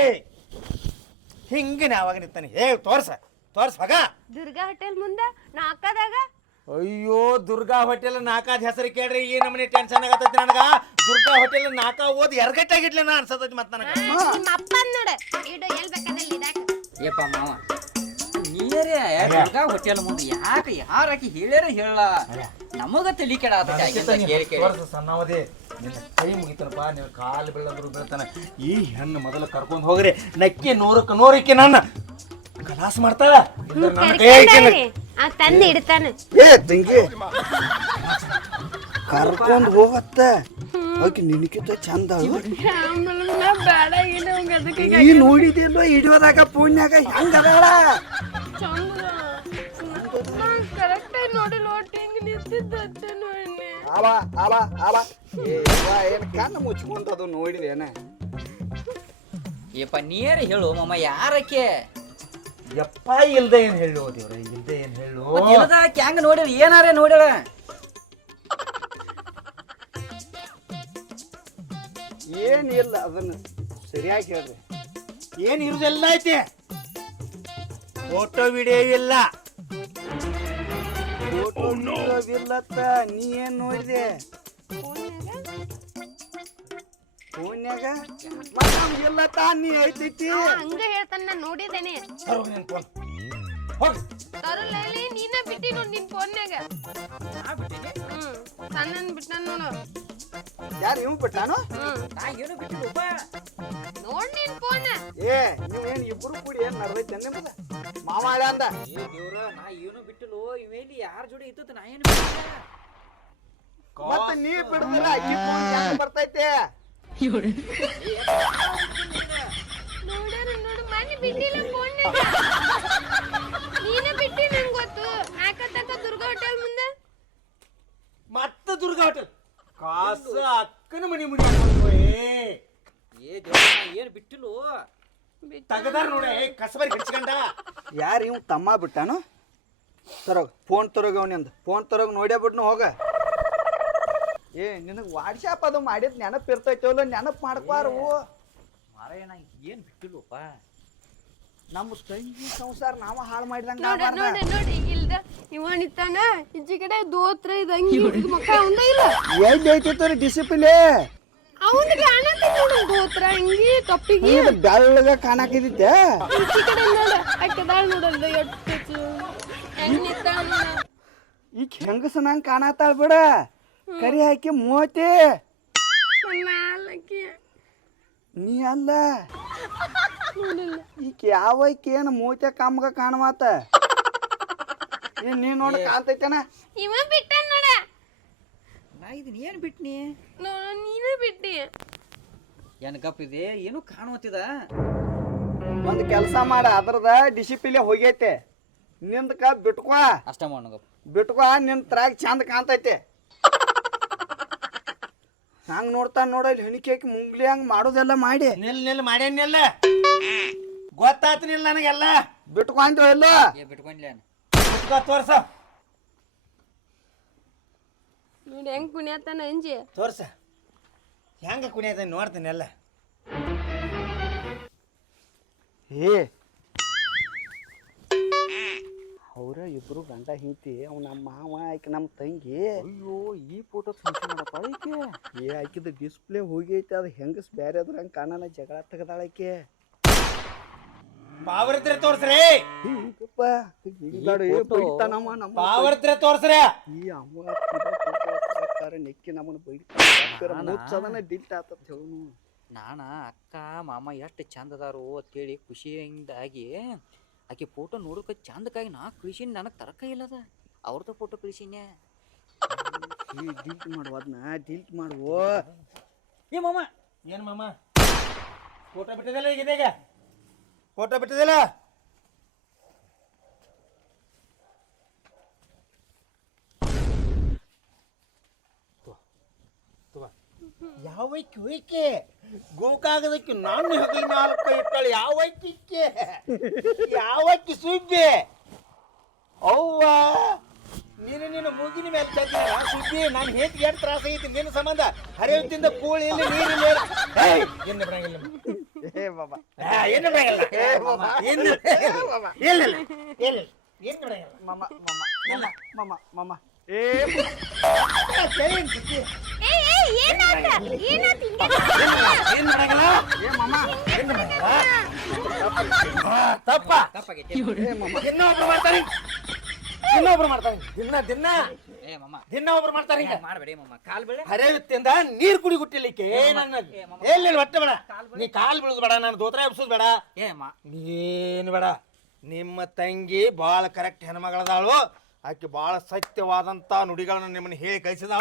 ಹಿಂಗೆ ಅವಾಗ ನಿಂತಾನೆ. ಏ ತೋರ್ಸ ತೋರ್ಸ ಮಗ. ದುರ್ಗಾ ಹೋಟೆಲ್ ಮುಂದೆ ನಾ ಅಕ್ಕದಾಗ ಅಯ್ಯೋ ದುರ್ಗಾ ಹೋಟೆಲ್ ನಾಕಾದ ಹೆಸರು ಕೇಳ್ರಿ ಈ ನಮನಿ ಟೆನ್ಷನ್ ಆಗತೈತಿ ನನಗ. ದುರ್ಗಾ ಹೋಟೆಲ್ ನಾಕ ಓದ್ ಎರಗಟ್ಟಾಗಿಡ್ಲಿ ನಾ ಅನ್ಸತೈತಿ ಮತ್ತ ನನಗ. ನಿಮ್ಮ ಅಪ್ಪ ನೋಡ ಇಡು ಎಲ್ ಬೇಕಾದಲ್ಲಿ ಇದಾಕ ಏಪ್ಪ ಮಾವ ನೀರೇ ದುರ್ಗಾ ಹೋಟೆಲ್ ಮುಂದೆ ಯಾಕೆ ಯಾರಾಕಿ ಹೇಳ್ಯಾರ ಹೇಳ? ನಮಗ ತಲಿ ಕೆಡ ಕೇಳಿ ಕೇಳಿ. ತೋರ್ಸ ಸಣ್ಣವದೇ. ನಿನ್ನ ಕೈ ಮುಗಿತನಪ್ಪ ನೀವು ಕಾಲು ಬೀಳಂದ್ರು ಬೀಳ್ತಾನ. ಈ ಹೆಣ್ಣು ಮೊದಲು ಕರ್ಕೊಂಡು ಹೋಗ್ರಿ. ನಕ್ಕಿ ನೂರಕ್ಕೆ ನೂರಕ್ಕೆ ನನ್ನ ಕಲಾಸ ಮಾಡ್ತಾಳ. ಆ ತಂದು ಇಡ್ತಾನ. ಏ ತಂಗಿ. ಕರ್ಕೊಂಡ್ ಹೋಗತ್ತ. ಆಕಿ ನಿನಕಿತ ಚಂದ ಈ ನೋಡಿದಿಲ್ಲ ಹಿಡಿಯೋದಾಗ ಪುಣ್ಯಾಗ ಹೆಂಗ ಅದಾಳ? ಅವ ಅವ ಅವ ಏ ಏನ್ ಕಣ್ಣು ಮುಚ್ಕೊಂತದು ನೋಡಿದೇನ ಏಪ್ಪ ನೀರೇ ಹೇಳು ಮಮ್ಮ ಯಾರಕ್ಕೆ ಯಪ್ಪ ಇಲ್ದೆ ಏನ್ ಹೇಳು ದೇವ್ರ ಇಲ್ದೆ ಏನ್ ಹೇಳು ಹೆಂಗ ನೋಡ್ಯಾಳ? ಏನಾರೇ ನೋಡ್ಯಾಳ? ಏನಿಲ್ಲ ಅದನ್ನ ಸರಿಯಾಗಿ ಹೇಳ್ರಿ. ಏನ್ ಇರುದೆಲ್ಲ ಐತಿ? ಫೋಟೋ ವಿಡಿಯೋ ಇಲ್ಲ. ಫೋಟೋ ಇಲ್ಲತ್ತ ನೀ ಏನ್ ನೋಡಿದೆ? ಫೋನ್ಯಾಗ ಮತ್ತ ಇಲ್ಲತ್ತ ನೀ ಐತೈತಿ ಹಂಗ ಹೇಳ್ತಾನ ನೋಡಿದ್ದೇನೆ. ನೋಡಿದೇನೆ ತರೋಗ್ ನಿನ್ ಫೋನ್ ಹೋಗಿ. ತರಲಲ್ಲಿ ನೀನ ಬಿಟ್ಟಿ ನೋಡ್ ನಿನ್ ಫೋನ್ಯಾಗ ಹ್ಮ್ ಸಣ್ಣನ್ ಬಿಟ್ಟ ನೋಡು. ಯಾರು ಇವ್ ಬಿಟ್ಟಾನು ನಾ ಏನು ಬಿಟ್ಟಿಲ್ಲಪ್ಪ ನೋಡ್ ನಿನ್ ಫೋನ್ ಏ ನೀವ್ ಏನ್ ಇಬ್ರು ಕೂಡಿ ಏನ್ ನಡ್ದೈತೆ ನಿಮ್ದ ಮಾವ ಹಳೆ ಅಂದ. ಏ ದೇವ್ರ ನಾ ಏನು ಬಿಟ್ಟಿಲ್ಲೋ. ಇವೇಲಿ ಯಾರ ಜೋಡಿ ಇತ್ತು ನಾ ಏನು ಬಿಟ್ಟಿಲ್ಲ ಮತ್ತ ನೀ ಬಿಡುದಿಲ್ಲ ಈ ಫೋನ್ ಯಾಕೆ ಬರ್ತೈತೆ ನೋಡ್ಯಾರ ನೋಡು ಮನೆ ಬಿಟ್ಟಿಲ್ಲ ಫೋನ್ಯಾಗ ನೀನೇ ಬಿಟ್ಟಿ ನಂಗ್ ಗೊತ್ತು. ನಾಕ ತಕ ದುರ್ಗಾ ಹೋಟೆಲ್ ಮುಂದೆ. ಮತ್ತೆ ದುರ್ಗಾ ಹೋಟೆಲ್ ಕಾಸ ಅಕ್ಕನ ಮನೆ ಹಾಕೊಂಡು ಏ ಏ ಏನು ಬಿಟ್ಟಿಲ್ಲ. ತಗದಾರ ನೋಡೆ ಕಸಬರಿ ಹಿಡ್ಸ್ಕೊಂಡ ಯಾರು ಇವ್ ತಮ್ಮ ಬಿಟ್ಟಾನು? ತರೋಗ ಫೋನ್ ತರೋಗ ಅವನಿಂದ. ಫೋನ್ ತರೋಗ ನೋಡ್ಯಾ ಬಿಟ್ನು ಹೋಗ. ಏ ನಿನಗೆ ವಾಟ್ಸಾಪ್ ಅದು ಮಾಡಿದ್ ನೆನಪು ಇರ್ತೈತಲ್ಲ ನೆನಪ್ ಮಾಡ್ಕೋರು ಮಾರಾಯ ನಾ ಏನು ಬಿಟ್ಟಿಲ್ಲಪ್ಪ ನಮ್ಮ ತಂಗಿ ಸಂಸಾರ ನಾವ ಹಾಳು ಮಾಡಿದಂಗ ನೋಡ ನೋಡ ನೋಡಿ ಇಲ್ದ ಇವ ನಿತ್ತಾನ ಈಚೆ ಕಡೆ ದೋತ್ರ ಇದಂಗಿ ಮಕ್ಕ ಅವಂದ ಇಲ್ಲ. ಎಲ್ಲಿ ಐತಿತ್ತು ಡಿಸಿಪ್ಲೇ ಅವಂದ ಕಾಣತ್ತೆ ನೋಡು ದೋತ್ರ ಅಂಗಿ ಕಪ್ಪಿಗೆ. ಇದು ಬೆಳ್ಳಗ ಕಾಣಾಕಿದ್ದೆ ಈಚೆ ಕಡೆ ನೋಡ ಅಕ್ಕದಾಳ ನೋಡಲ್ದ ಎಟ್ಟು ಹೆಂಗ್ ನಿತ್ತಾಳ ನೋಡ. ಈಗ ಹೆಂಗಸನಂಗ್ ಕಾಣತಾಳ ಬಿಡ. ಕರಿ ಹಾಕಿ ಮೂವತ್ತಿ. ನೀ ಅಲ್ಲ. ಈಕ ಯಾವ ಏನು ಮೂವತ್ತಿ ಕಮ್ಗ ಕಾಣವಾತ? ಏನ್ ನೀ ನೋಡ ಕಾಣ್ತೈತೇನ? ಇವ ಬಿಟ್ಟ ನೋಡ. ನಾ ಇದನ್ನ ಏನು ಬಿಟ್ನಿ? ನೀನೇ ಬಿಟ್ಟಿ. ಏನು ಗಪ್ಪಿದೆ ಏನು ಕಾಣುತ್ತಿದ ಒಂದ್ ಕೆಲಸ ಮಾಡ ಅದ್ರದ ಡಿಸಿಪ್ಲಿನ್ ಹೋಗೈತೆ. ನಿಂದಕ ಬಿಟ್ಕೋ. ಅಷ್ಟ ಮಾಡ ಬಿಟ್ಕೋ ನಿನ್ ತ್ರಾಗ ಚಂದ ಕಾಣ್ತೈತೆ. ಹಂಗ ನೋಡ್ತಾನ ನೋಡ ಇಲ್ಲಿ ಹೆಣಿಕೆ ಹಾಕಿ ಮುಂಗ್ಲಿ ಹಂಗ ಮಾಡೋದೆಲ್ಲ ಮಾಡಿ. ನಿಲ್ ನಿಲ್ ಮಾಡ್ಯಾನಿಲ್ಲ ಗೊತ್ತಾತ್ ನಿಲ್ ನನಗೆಲ್ಲ. ಬಿಟ್ಕೊಂಡೆ ಅಂತ ಎಲ್ಲ. ಏ ಬಿಟ್ಕೊಂಡ್ಲೇನು ತೋರ್ಸು ತೋರ್ಸ. ನೋಡಿ ಹೆಂಗ್ ಕುಣಿಯತ್ತಾನ ಅಂಜಿ? ತೋರ್ಸ. ಹೆಂಗ ಕುಣಿಯದ ನೋಡ್ತೀನಿ ಎಲ್ಲ. ಏ ಅವ್ರ ಇಬ್ರು ಗಂಡ ಹಿಂತಿ ಅವ್ ನಮ್ಮ ಮಾವ ಆಕಿ ನಮ್ಮ ತಂಗಿ. ಅಯ್ಯೋ ಈ ಫೋಟೋ ಮಾಡಪ್ಪ ಈಕೆ ಏ ಆಕಿದ ಡಿಸ್ಪ್ಲೇ ಹೋಗೈತೆ ಅದು ಹೆಂಗಸ್ ಬ್ಯಾರೆ ಅದ್ರ ಹಂಗೆ ಕಾಣನ ಜಗಳ ತೆಗದಾಳ ಆಕೆ. ಪಾವರ್ ಇದ್ರೆ ತೋರ್ಸ್ರಿ ಈಗಪ್ಪ ಹಿಂಗಾಡು ಏ ಬೈತಾನಮ್ಮ ನಮ್ಮ ಪಾವರ್ ಇದ್ರೆ ತೋರ್ಸ್ರಿ. ಈ ಅಮ್ಮ ಪ್ರಕಾರ ನೆಕ್ಕಿ ನಮ್ಮನ್ನ ಬೈತಾರ ನಾನಾ? ಮುಚ್ಚದನ ಡಿಲ್ಟ್ ಆತತ್ ಹೇಳು. ನಾನ ಅಕ್ಕ ಮಾಮ ಎಷ್ಟು ಚಂದ ಅದಾರು ಅಂತೇಳಿ ಖುಷಿಯಿಂದಾಗಿ ಆಕೆ ಫೋಟೋ ನೋಡೋಕೆ ಚಂದಕ್ಕಾಗಿ ನಾ ಕಳಿಸೀನಿ ನನಗೆ ತರಕ ಇಲ್ಲದ. ಅವ್ರದ್ದು ಫೋಟೋ ಕಳಿಸೀನಿ ಈ ಡಿಲ್ಟ್ ಮಾಡುವ ಅದನ್ನ ಡಿಲ್ಟ್ ಮಾಡುವ ಏ ಮಾಮ ಏನು ಮಾಮ? ಫೋಟೋ ಬಿಟ್ಟಿದಲ್ಲ ಈಗ ಇದೀಗ? ಫೋಟೋ ಬಿಟ್ಟಿದಿಲ್ಲ ಯಾವ ವೈಕೆ ಗೋಕಾಗದಕ್ಕೆ ನಾನು ಹೆಗಲ ಮೇಲೆ ಕೈ ಇಟ್ಟಾಳೆ ಯಾವ ಅಕ್ಕಿಕ್ಕೆ ಯಾವ ಸುಬ್ಬಿ ಅವ್ವ ನೀನು ನಿನ್ನ ಮೂಗಿನ ಮೇಲೆ ಆ ಸುದ್ದಿ ನಾನು ಹೇಗೆ ಏನು ತ್ರಾಸ ಐತಿ? ನಿನ್ನ ಸಂಬಂಧ ಹರಿಯುತ್ತಿಂದ ಕೂಳಿ ಇಲ್ಲಿ ನೀರಿಲ್ಲ ಏನು ಬರಂಗಿಲ್ಲ ಏ ಬಾಬಾ. ಏನು ಬಿಡಂಗಿಲ್ಲ ಏನು ಇಲ್ಲ ಇಲ್ಲ ಏನು ಬರಂಗಿಲ್ಲ? ಮಮ್ಮ ಮಮ್ಮ ಮಮ್ಮ ಮಮ್ಮ ಏ. ಮಮ್ಮ ತಪ್ಪ. ಮಮ್ಮ ಇನ್ನೊಬ್ರು ಮಾಡ್ತಾರೆ ಇನ್ನೊಬ್ರು ಮಾಡ್ತಾರೆ ದಿನ ದಿನ. ದಿನ ಒಬ್ರು ಮಾಡ್ತಾರೆ ಹಿಂಗ. ಮಾಡಬೇಡಿ ಮಾಮ. ಕಾಲ್ ಬೆಳೆ ಹರಿಯುತ್ತಿಂದ ನೀರ್ ಕುಡಿ ಗುಟ್ಟಿಲಿಕ್ಕೆ. ನನ್ನ ಎಲ್ಲಿ ಒಟ್ಟೆ ಬೇಡ. ನೀ ಕಾಲ್ ಬೀಳುದು ಬೇಡ ನಾನು ದೋತ್ರ ಎಬ್ಸುದು ಬೇಡ. ಏ ನೀನು ಬೇಡ. ನಿಮ್ಮ ತಂಗಿ ಬಾಳ ಕರೆಕ್ಟ್ ಹೆಣ್ಮಗಳದಾಳು. ಆಕೆ ಭಾಳ ಸತ್ಯವಾದಂತ ನುಡಿಗಳನ್ನ ನಿಮ್ಮನ್ನ ಹೇಳಿ ಕಳಿಸಿದ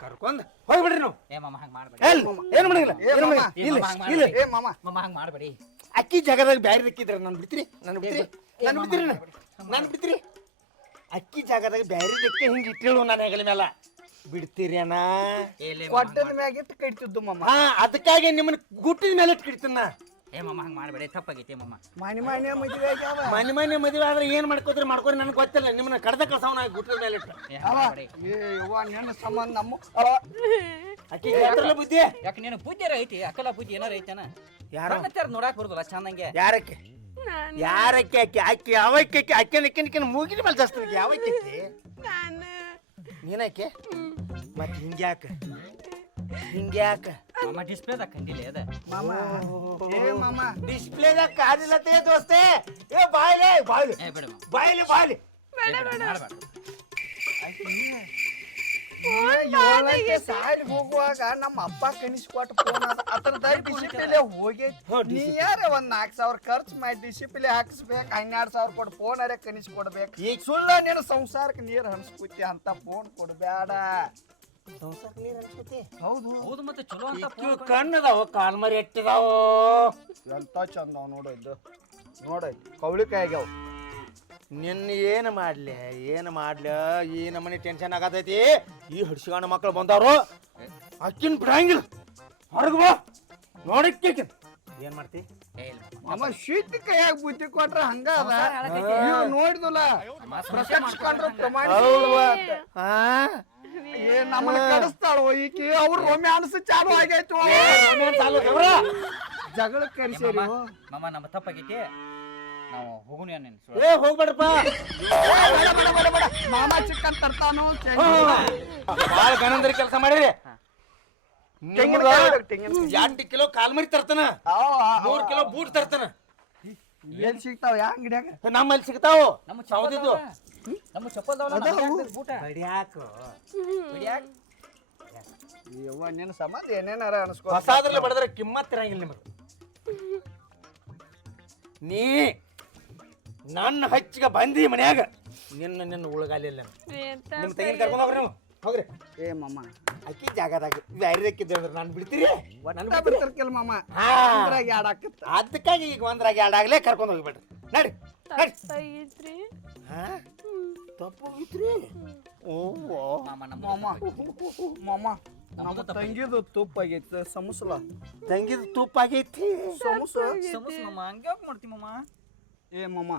ಕರ್ಕೊಂಡ್ ಹೋಗ್ಬಿಡ್ರಿ ನಾವು. ಏ ಮಾಮ ಹಂಗೆ ಮಾಡಬೇಡಿ. ಏನು ಏನು ಮಾಮ, ಇಲ್ಲ ಇಲ್ಲ. ಏ ಮಮ್ಮ ಮಾಮ ಹಂಗೆ ಮಾಡಬೇಡಿ. ಅಕ್ಕಿ ಜಾಗದಾಗ ಬ್ಯಾರೆ ದಿಕ್ಕಿದ್ರೆ ನಾನು ಬಿಡ್ತೀರಿ? ನಾನು ಬಿಡ್ತೀರಿ? ನಾನು ಬಿಡ್ತೀರಿ? ನಾನು ಬಿಡ್ತೀರಿ? ಅಕ್ಕಿ ಜಾಗದಾಗ ಬ್ಯಾರೆ ದಿಕ್ಕೆ ಹಿಂಗೆ ಇಟ್ಟಿಳು ನಾನು ಹೆಗಲ ಮೇಲೆ ಬಿಡ್ತೀರಿ ಅಣ್ಣ? ಕೊಟ್ಟದ ಮ್ಯಾಗ ಇಟ್ಟು ಕಟ್ತಿದ್ದು ಮಮ್ಮ ಹಾ ಅದಕ್ಕಾಗಿ ನಿಮ್ಮನ್ನ ಗುಟ್ಟಿದ ಮೇಲೆ ಇಟ್ಟು ನಾ. ಏ ಮಮ್ಮ ಹಂಗೆ ಮಾಡಬೇಡಿ ತಪ್ಪಾಗೈತಿ ಮಾಮ. ಮನೆ ಮನೆ ಮದುವೆ ಆಗ್ಯಾವ ಮನೆ ಮನೆ ಮದುವೆ ಆದ್ರೆ ಏನ್ ಮಾಡ್ಕೋತೀರಿ ಮಾಡ್ಕೋರಿ ನನಗೆ ಗೊತ್ತಿಲ್ಲ ನಿಮ್ಮನ್ನ ಕಡ್ದ ಕಳ್ಸವನ ಗುಟ್ರ ಮೇಲೆ ಇಟ್ಟು ಏ ಅವ ಮಾಡ್ಬೇಡಿ. ಏ ಯವ್ವ ನಿನ್ನ ಸಂಬಂಧ ನಮ್ಮ ಅವ. ಅಕ್ಕಿ ಯಾತ್ರಲ್ಲ ಬುದ್ಧಿ? ಯಾಕೆ ನೀನು ಬುದ್ಧಿ ಐತಿ? ಅಕ್ಕಲ ಬುದ್ಧಿ ಏನಾರ ಐತನ? ಯಾರು? ಕಣ್ಣತ್ತಾರ ನೋಡಕ್ ಬರುದಲ್ಲ ಚಂದಂಗೆ. ಯಾರಕ್ಕೆ? ನಾನು. ಯಾರಕ್ಕೆ ಅಕ್ಕಿ ಆಕಿ ಯಾವಕ್ಕೆ ಅಕ್ಕಿ ಅಕ್ಕನ ಅಕ್ಕನ ಮೂಗಿನ ಮೇಲೆ ಜಾಸ್ತಿ ಯಾವಕ್ಕೆ ಆಕಿ? ನಾನು. ನೀನಕ್ಕೆ ಮತ್ ಹಿಂಗ್ಯಾಕ? ಹಿಂಗ್ಯಾಕ ಮಾಮ ಡಿಸ್ಪ್ಲೇದಾಗ ಕಂಡಿಲ್ಲ ಅದ ಮಾಮ. ಏ ಮಾಮ ಡಿಸ್ಪ್ಲೇದಾಗ ಕಾಣಿಲ್ಲತ್ತೆ ದೋಸ್ತೆ? ಏ ಬಾಯ್ಲೆ ಬಾಯ್ಲೆ. ಏ ಬಿಡು ಮಾಮ. ಬಾಯ್ಲೆ ಬಾಯ್ಲೆ. ಏಳಕ್ಕೆ ಸಾಲಿ ಹೋಗುವಾಗ ನಮ್ಮ ಅಪ್ಪ ಕನಿಸ್ಕೊಟ್ಟು ಫೋನ್ ಅದ ಅದ್ರದ ಡಿಸಿಪ್ಲಿನ್ ಹೋಗೈತಿ ನೀ ಯಾರ ಒಂದ್ ನಾಲ್ಕು ಸಾವಿರ ಖರ್ಚು ಮಾಡಿ ಡಿಸಿಪ್ಲೇ ಹಾಕಿಸ್ಬೇಕು ಹನ್ನೆರಡು ಸಾವಿರ ಕೊಟ್ಟು ಫೋನ್ ಅರೆ ಕನಿಸ್ಕೊಡ್ಬೇಕು ಈಗ ಸುಳ್ಳ ನೀನು ಸಂಸಾರಕ್ಕೆ ನೀರು ಹನ್ಸ್ಕೊತಿ ಅಂತ ಫೋನ್ ಕೊಡ್ಬೇಡ. ಸಂಸಾರಕ್ಕೆ ನೀರ್ ಹೌದು. ಹೌದು ಮತ್ತೆ ಚಲೋ ಅಂತ ಇಕ್ಕು ಕಣ್ಣದಾವ ಕಾಲ್ ಎಟ್ಟಿದಾವ. ಎಂತ ಚಂದ ಅವ್ ನೋಡು ಇದು. ನೋಡ ಕವಳಿಕಾಯಿ ಆಗ್ಯಾವ ನಿನ್ನ ಏನು ಮಾಡ್ಲಿ ಏನು ಮಾಡ್ಲಿ ಈ ನಮ್ಮನೆ ಟೆನ್ಷನ್ ಆಗತೈತಿ. ಈ ಹಡ್ಸಿಗಾಣ ಮಕ್ಕಳು ಬಂದವರು ಅಕ್ಕಿನ ಬಿಡಂಗಿಲ್ಲ. ಹೊರಗೆ ಬಾ. ನೋಡಕ್ಕೆ ಏನ್ ಮಾಡ್ತಿ? ಅಮ್ಮ ಶೀತ ಕೈಯಾಗ ಬುದ್ಧಿ ಕೊಟ್ರ ಹಂಗ ಅದ. ಸಂಸಾರ ಹಾಳಾಗೈತಿ. ನೀವು ನೋಡಿದಲ್ಲ. ಪ್ರತ್ಯಕ್ಷ ಕಂಡ್ರ ಪ್ರಮಾಣ ಆ? ಏ ನಮ್ಮನ್ನ ಕಡಿಸ್ತಾಳೋ ಈಕಿ ಅವ್ರ ರೊಮ್ಯಾನ್ಸ್ ಆಗೈತು? ಜಗಳ ನಮ್ಮ ನಾವು ಏ ಬಾಳ ಗಣಂದ್ರ ಕೆಲಸ ಮಾಡಿರಿ ಎಂಟು ಕಿಲೋ ಕಾಲ್ಮರಿ ತರ್ತಾನ ಮೂರ್ ಕಿಲೋ ಬೂಟ್ ತರ್ತಾನ ಏನ್ ಸಿಗ್ತಾವ? ಯಾ ಅಂಗಡಿಯಾಗ? ನಮ್ಮಲ್ಲಿ ಸಿಗ್ತಾವ. ನಮ್ಮ ಸೌದಿದ್ದು ನಮ್ಮ ಅದಾವು. ಬೂಟ. ಬಡಿಯಾಕ. ಯವ್ವ ನಿನ್ನ ಸಂಬಂಧ ಏನೇನಾರ ಅನ್ಸ್ಕೊ ಹೊಸಾದ್ರಲ್ಲಿ ಬಡದ್ರೆ ಕಿಮ್ಮತ್ ಇರಂಗಿಲ್ಲ ನಿಮಗೆ. ನೀ ನನ್ನ ಹಚ್ಚಿಗೆ ಬಂದಿ ಮನ್ಯಾಗ ನಿನ್ನ ನಿನ್ನ ಉಳಗಾಲಿಲ್ಲ ನಿಮ್ಮ ತೆಗಿನ ಕರ್ಕೊಂಡು ಹೋಗ್ರಿ ನೀವು. ಹೋಗ್ರಿ ಏ ಮಾಮ. ಅಕ್ಕಿ ಜಾಗದಾಗ ಬ್ಯಾರಿದಕ್ಕಿದ್ದೆ ಅಂದ್ರೆ ನಾನು ಬಿಡ್ತೀರಿ? ಒಟ್ಟ ಬಿಡ್ತಿರ್ಕಿಲ್ಲ ಮಾಮ. ಹಾ. ಅಂದ್ರಾಗ ಎರಡ್ ಆಕತ್ತ ಅದಕ್ಕಾಗಿ ಈಗ ಒಂದ್ರಾಗ ಆಗ್ಲೇ ಕರ್ಕೊಂಡು ಹೋಗ್ಬಿಡ್ರಿ ನಡಿ ನಡಿ ಹಾ? ತಪ್ಪೋಗಿತ್ರಿ ಓ ಮಾಮ ಮಾಮ. ನಮ್ಮ ತಂಗಿದು ತುಪ್ಪ ಆಗೈತೆ ಸಮುಸಲ. ತಂಗಿದ ತುಪ್ಪ ಆಗೈತಿ ಸಮುಸ ಸಮಸ್ ಮಾಮ ಹಂಗ್ಯಾಕ್ ಮಾಡ್ತಿ ಮಾಮ? ಏ ಮಾಮ.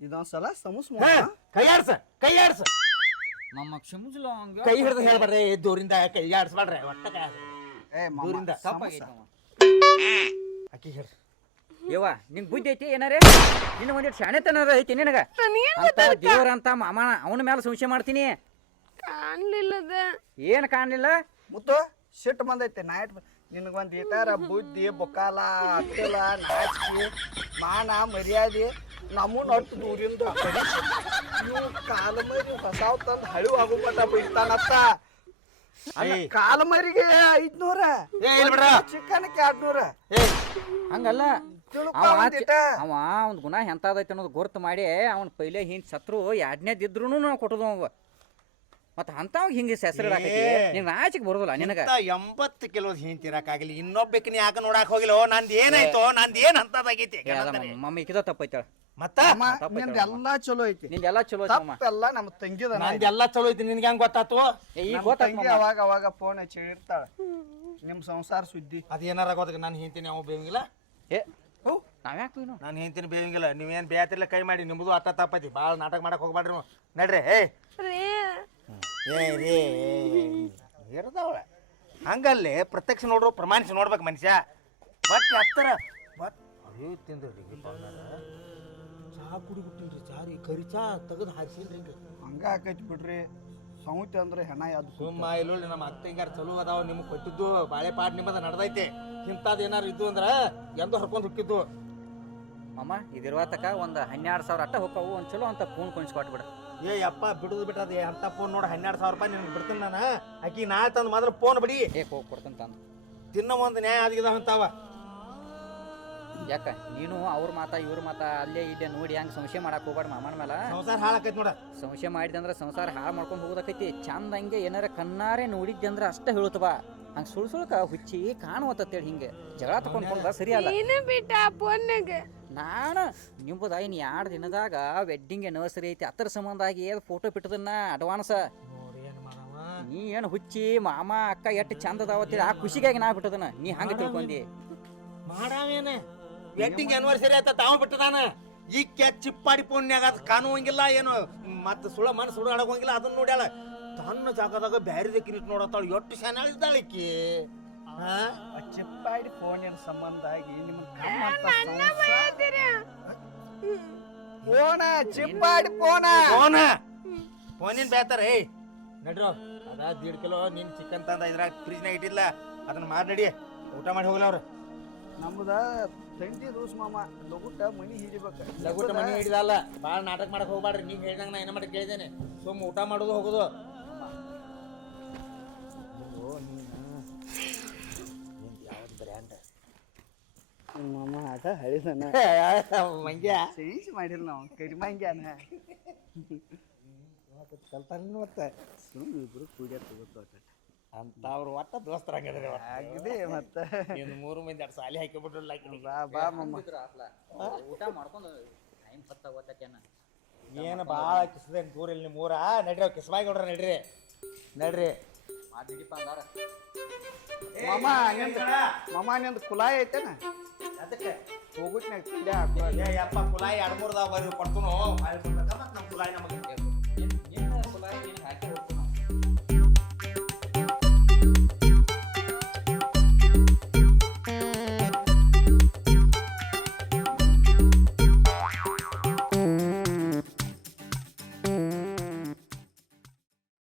ಇದೊಂದ್ಸಲ ಸಮುಸ ಮಾಮ. ಕೈ ಆಡ್ಸ ಕೈ ಆಡ್ಸ ನಮ್ಮ ಕ್ಷಮಿಸಲ ಹಂಗ ಕೈ ಹಿಡಿದು ಹೇಳ್ಬಾರ್ದೆ ದೂರಿಂದ ಕೈ ಆಡಿಸ್ಬಾಡ್ರೆ ಒಟ್ಟ ಕೈ ಆಡ್ಸ್ಬೇಡ್ರಿ. ಏ ದೂರಿಂದ ಅಕ್ಕಿ ಹೇಳ್ರಿ ಯವ್ವ ನಿಂಗ್ ಬುದ್ಧಿ ಐತಿ ಏನಾರೇ? ನಿನ್ನ ಒಂದಿಟ್ಟು ಶಾಣೆತನ ಐತಿ ನಿನಗ? ನನಗೇನ್ ಅಂತ ದೇವ್ರ ಅಂತ ಮಾಮ ಅವನ ಮೇಲೆ ಸಂಶಯ ಮಾಡ್ತೀನಿ. ಕಾಣಲಿಲ್ಲದ. ಏನ್ ಕಾಣಲಿಲ್ಲ? ಮುತ್ತು ಸಿಟ್ಟು ಬಂದೈತೆ ನಾಯಟ್ ನಿನಗೊಂದು ಇಟಾರ ಬುದ್ಧಿ ಬೊಕಾಲ ಅಕ್ಕಲ ನಾಚಿಕೆ ಮಾನ ಮರ್ಯಾದೆ ನಮ್ಮನ್ನ ಅಟ್ಟು ದೂರಿಂದ ಇವು ಕಾಲ ಮರಿ ಹೊಸಾವ್ ತಂದು ಹಳಿ ಆಗು ಬೈತಾನತ್ತ. ಕಾಲ ಮರಿಗೆ ಐದ್ನೂರ. ಚಿಕ್ಕನಕ್ಕೆ ಎರಡ್ನೂರ ಹಂಗಲ್ಲ ಅವ. ಒಂದು ಗುಣ ಎಂತಾದೈತೆ ಅನ್ನೋದು ಗುರ್ತು ಮಾಡಿ ಅವ್ನ ಪೈಲೆ ಹಿಂದ್ ಸತ್ರು ಎರಡನೇದಿದ್ರು ನಾವು ಕೊಟ್ಟದು ಅವ ಮತ್ತ ಅಂತಾವ್ ಹಿಂಗೆ ಹೆಸರು ನೀನ್ ನಾಚಿಕ್ ಬರೋದಿಲ್ಲ ನಿನಗ. ಎಂಬತ್ತು ಕಿಲೋ ಇನ್ನೊಬ್ಬಕ್ ಇನ್ನೊಬ್ಬಕಿನ ಯಾಕೆ ನೋಡಕ್ ಹೋಗಿಲ್ಲ? ನಂದ್ ಏನಾಯ್ತು? ನಂದ್ ಏನ್ ಅಂತದಾಗೈತಿ ಮಮ್ಮಿ ಇಕ್ಕಿದ ತಪ್ಪೈತಾಳ ಮತ್ತ? ಎಲ್ಲಾ ಚಲೋ ಐತಿ. ನಿಂದೆಲ್ಲ ಚಲೋ ತಪ್ಪೆಲ್ಲ ನಮ್ಮ ತಂಗಿದ ನಂದು ಎಲ್ಲ ಚಲೋ ಐತಿ. ನಿನ್ಗೆ ಹೆಂಗ್ ಗೊತ್ತಾತು? ಈಗ ಗೊತ್ತಾಗಿ ಅವಾಗ ಅವಾಗ ಫೋನ್ ಹಚ್ಚಿ ಇರ್ತಾಳ ನಿಮ್ ಸಂಸಾರ ಸುದ್ದಿ. ಅದೇನಾರ ಗೊತ್ತಾಗ ನಾನು ಹಿಂತೀನಿ ಅವ್ ಬೇವಿಂಗಿಲ್ಲ? ಏ ನಾವ್ಯಾಕೆ ಏನು ನಾನು ಹಿಂತೀನಿ ಬೇವಿಂಗಿಲ್ಲ. ನೀವೇನ್ ಬೇಯತಿಲ್ಲ ಕೈ ಮಾಡಿ. ನಿಮ್ದು ಅತ್ತ ತಪ್ಪೈತಿ. ಭಾಳ ನಾಟಕ ಮಾಡಕ್ ಹೋಗ್ಬೇಡ್ರಿ ನೀವು. ನಡ್ರಿ ಏ ಇರ್ತಾವಳ. ಹಂಗಲ್ಲೇ ಪ್ರತ್ಯಕ್ಷ ನೋಡ್ರು ಪ್ರಮಾಣಿಸಿ ನೋಡ್ಬೇಕು ಮನುಷ್ಯ. ಬಟ್ ಹತ್ತರ ಬಟ್ ಅಯ್ಯೋ ತಿಂದ್ರಿ ಚಹಾ ಕುಡಿಬಿಟ್ಟಿನ್ರಿ ಚಹಾ ರೀ. ಕರಿ ಚಾ ತೆಗೆದು ಹಾರಿಸಿಲ್ರಿ ಹಿಂಗೆ. ಹಂಗ ಆಕೈತಿ ಬಿಡ್ರಿ. ಸೌತಿ ಅಂದ್ರೆ ಹೆಣ ಯಾವ್ದು ಸುಮ್ಮ ಇಲ್ಲ ನಮ್ಮ ಅತ್ತೆ ಹಿಂಗಾರ ಚಲೋ ಅದಾವ ನಿಮ್ಗೆ ಕೊಟ್ಟಿದ್ದು ಬಾಳೆ ಪಾಡ್ ನಿಮ್ಮದ ನಡೆದೈತೆ. ಇಂಥದ್ದು ಏನಾರು ಇದ್ದು ಅಂದ್ರೆ ಎಂದು ಹರ್ಕೊಂಡು ಹುಕ್ಕಿದ್ದು ಅಮ್ಮ ಇದಿರುವ ತಕ ಒಂದು ಹನ್ನೆರಡು ಸಾವಿರ ಅಟ್ಟ ಹೋಗವು ಒಂದು ಚಲೋ ಅಂತ ಫೋನ್ ಕೊಡ್ಬಿಡ ಏ ಅಪ್ಪ ಬಿಡುದು ಬಿಟ್ಟದ ಅಂತ ಫೋನ್ ನೋಡಿ ಹನ್ನೆರಡು ಸಾವಿರ ರೂಪಾಯಿ ನಿನ್ಗೆ ಬಿಡ್ತೀನಿ ನಾನು. ಆಕಿ ನಾಳೆ ತಂದು ಮಾತ್ರ ಫೋನ್ ಬಿಡಿ. ಏ ಹೋಗಿ ಕೊಡ್ತಾನೆ ತಂದು. ತಿನ್ನೋ ಒಂದು ನ್ಯಾಯ ಆಗಿದಾವ ಅಂತಾವ. ಯಾಕ? ನೀನು ಅವ್ರ ಮಾತಾ ಇವ್ರ ಮಾತಾ ಅಲ್ಲೇ ಇಲ್ಲೇ ನೋಡಿ ಹಂಗೆ ಸಂಶಯ ಮಾಡಕ್ ಹೋಗ್ಬೇಡ ಮಾಮನ ಮೇಲೆ ಸಂಸಾರ ಹಾಳಾಕೈತಿ ನೋಡ. ಸಂಶಯ ಮಾಡಿದೆ ಅಂದ್ರೆ ಸಂಸಾರ ಹಾಳು ಮಾಡ್ಕೊಂಡು ಹೋಗೋದಕ್ಕೈತಿ ಚಂದ ಹಂಗೆ ಏನಾರ ಕಣ್ಣಾರೆ ನೋಡಿದ್ದೆ ಅಂದ್ರೆ ಅಷ್ಟೇ ಹೇಳುತ್ತವ. ಹಂಗೆ ಸುಳ್ ಸುಳ್ಕ ಹುಚ್ಚಿ ಕಾಣುವತ್ತೇಳಿ ಹಿಂಗೆ. ಜಗಳ ತಕೊಂಡ್ ಸರಿ ಅಲ್ಲ ನೀನು ಬಿಟ್ಟ ಫೋನ್ನಾಗ ನಾನು ನಿಂಬುದ ಇನ್ನು ಎರಡು ದಿನದಾಗ ವೆಡ್ಡಿಂಗ್ ಎನಿವರ್ಸರಿ ಐತಿ. ಅದ್ರ ಸಂಬಂಧ ಆಗಿ ಫೋಟೋ ಬಿಟ್ಟದನ್ನ ಅಡ್ವಾನ್ಸ್ ಏನು ನೀ ಏನು ಹುಚ್ಚಿ ಮಾಮ ಅಕ್ಕ ಎಷ್ಟು ಚಂದ ಅದಾವತ್ತಿ ಆ ಖುಷಿಗಾಗಿ ನಾ ಬಿಟ್ಟದನ ನೀ ಹಂಗೆ ತಿಳ್ಕೊಂಡಿ. ಮಾಡಾವೇನ? ವೆಡ್ಡಿಂಗ್ ಆನಿವರ್ಸರಿ ಆಯ್ತಾ ತಾವ ಬಿಟ್ಟದಾನ ಈ ಕೆಚ್ ಚಿಪ್ಪಾಡಿ ಪೋನ್ಯಾಗ ಅದು ಕಾಣುವಂಗಿಲ್ಲ ಏನು ಮತ್ತೆ ಸುಳ ಮನಸ್ಸು ಸುಡ ಆಡೋಂಗಿಲ್ಲ ಅದನ್ನ ನೋಡ್ಯಾಳ. ತನ್ನ ಜಾಗದಾಗ ಬ್ಯಾರಿದ ಕಿರೀಟ್ ನೋಡತ್ತಾಳು ಎಷ್ಟು ಚೆನ್ನಾಗಿದ್ದಾಳ ಈಕಿ? ಹಾ ಆ ಚಿಪ್ಪಾಡಿ ಫೋನಿನ ಸಂಬಂಧ ಆಗಿ ಅಂತ ಫೋನ ಚಿಪ್ಪಾಡಿ ಫೋನ ಫೋನ್ ಫೋನಿನ ಬೇತಾರ ಏ ನಡ್ರು. ಅದ ದೀಡ್ ಕಿಲೋ ನಿನ್ ಚಿಕನ್ ತಂದ ಇದ್ರಾಗ ಫ್ರಿಜ್ನಾಗ ಇಟ್ಟಿಲ್ಲ ಅದನ್ನ ಮಾಡಿ ನಡಿ. ಊಟ ಮಾಡಿ ಹೋಗ್ಲ ಅವ್ರು. ನಮ್ದ ತಂಡಿ ರೂಸ್ ಮಾಮ. ಲಗುಟ ಮನಿ ಹಿಡಿಬೇಕ. ಲಗುಟ ಮನಿ ಹಿಡಿದಲ್ಲ. ಭಾಳ ನಾಟಕ ಮಾಡಕ್ ಹೋಗ್ಬಾಡ್ರಿ ನೀವ್ ಹೇಳ್ದಂಗ ನಾ ಏನ ಮಾಡಿ ಕೇಳ್ದೇನೆ ಸುಮ್ ಊಟ ಮಾಡೋದು ಹೋಗೋದು. ಮಾಮ ಅದ ಹಳಿದನ. ಮಂಗ್ಯ. ಚೇಂಜ್ ಮಾಡಿಲ್ಲ ನಾವು ಕರಿಮಂಗ್ಯಾನ ಕಲ್ತಾನ ಮತ್ತೆ. ಸುಮ್ ಇಬ್ರು ಕೂಡ್ಯ ತಗೋತ ಅಂತ ಅವ್ರು ಒಟ್ಟ ದೋಸ್ತರಂಗದ್ರಿ ಆಗಿದೆ ಮತ್ತೆ. ಇನ್ನು ಮೂರು ಮಂದಿ ಎರಡು ಸಾಲಿ ಹಾಕಿಬಿಟ್ರಲ್ಲ ಆಕಿನಿಗೆ. ಬಾ ಬಾ ಮಮ್ಮ ಊಟ ಮಾಡ್ಕೊಂಡು ಟೈಮ್ ಹತ್ತ ಹೋಗ್ತೇನ ಏನು ಭಾಳ ಕಿಸದೇನು ದೂರ ಇಲ್ಲಿ ಮೂರ. ನಡ್ರಿ ಅವ್ ಕಿಸ್ಬಾಯಿ ಕೊಡ್ರ ನಡ್ರಿ. ನಡ್ರಿ. ಮಾಡಿಡಿಪ್ಪ ಅಂದಾರ. ಮಾಮ ನಿಂದ ಮಾಮ ನಿಂದ ಕುಲಾಯಿ ಐತೆನ? ಅದಕ್ಕೆ. ಹೋಗುಟ್ನಾಗ ತಿಂಡಿ ಹಾಕೋ ಏ ಯಪ್ಪ ಕುಲಾಯಿ ಎರಡು ಮೂರ್ದಾಗ ಬರ್ರಿ ಕೊಡ್ತನು ನಮ್ಮ ಕುಲಾಯಿ ನಮಗೆ.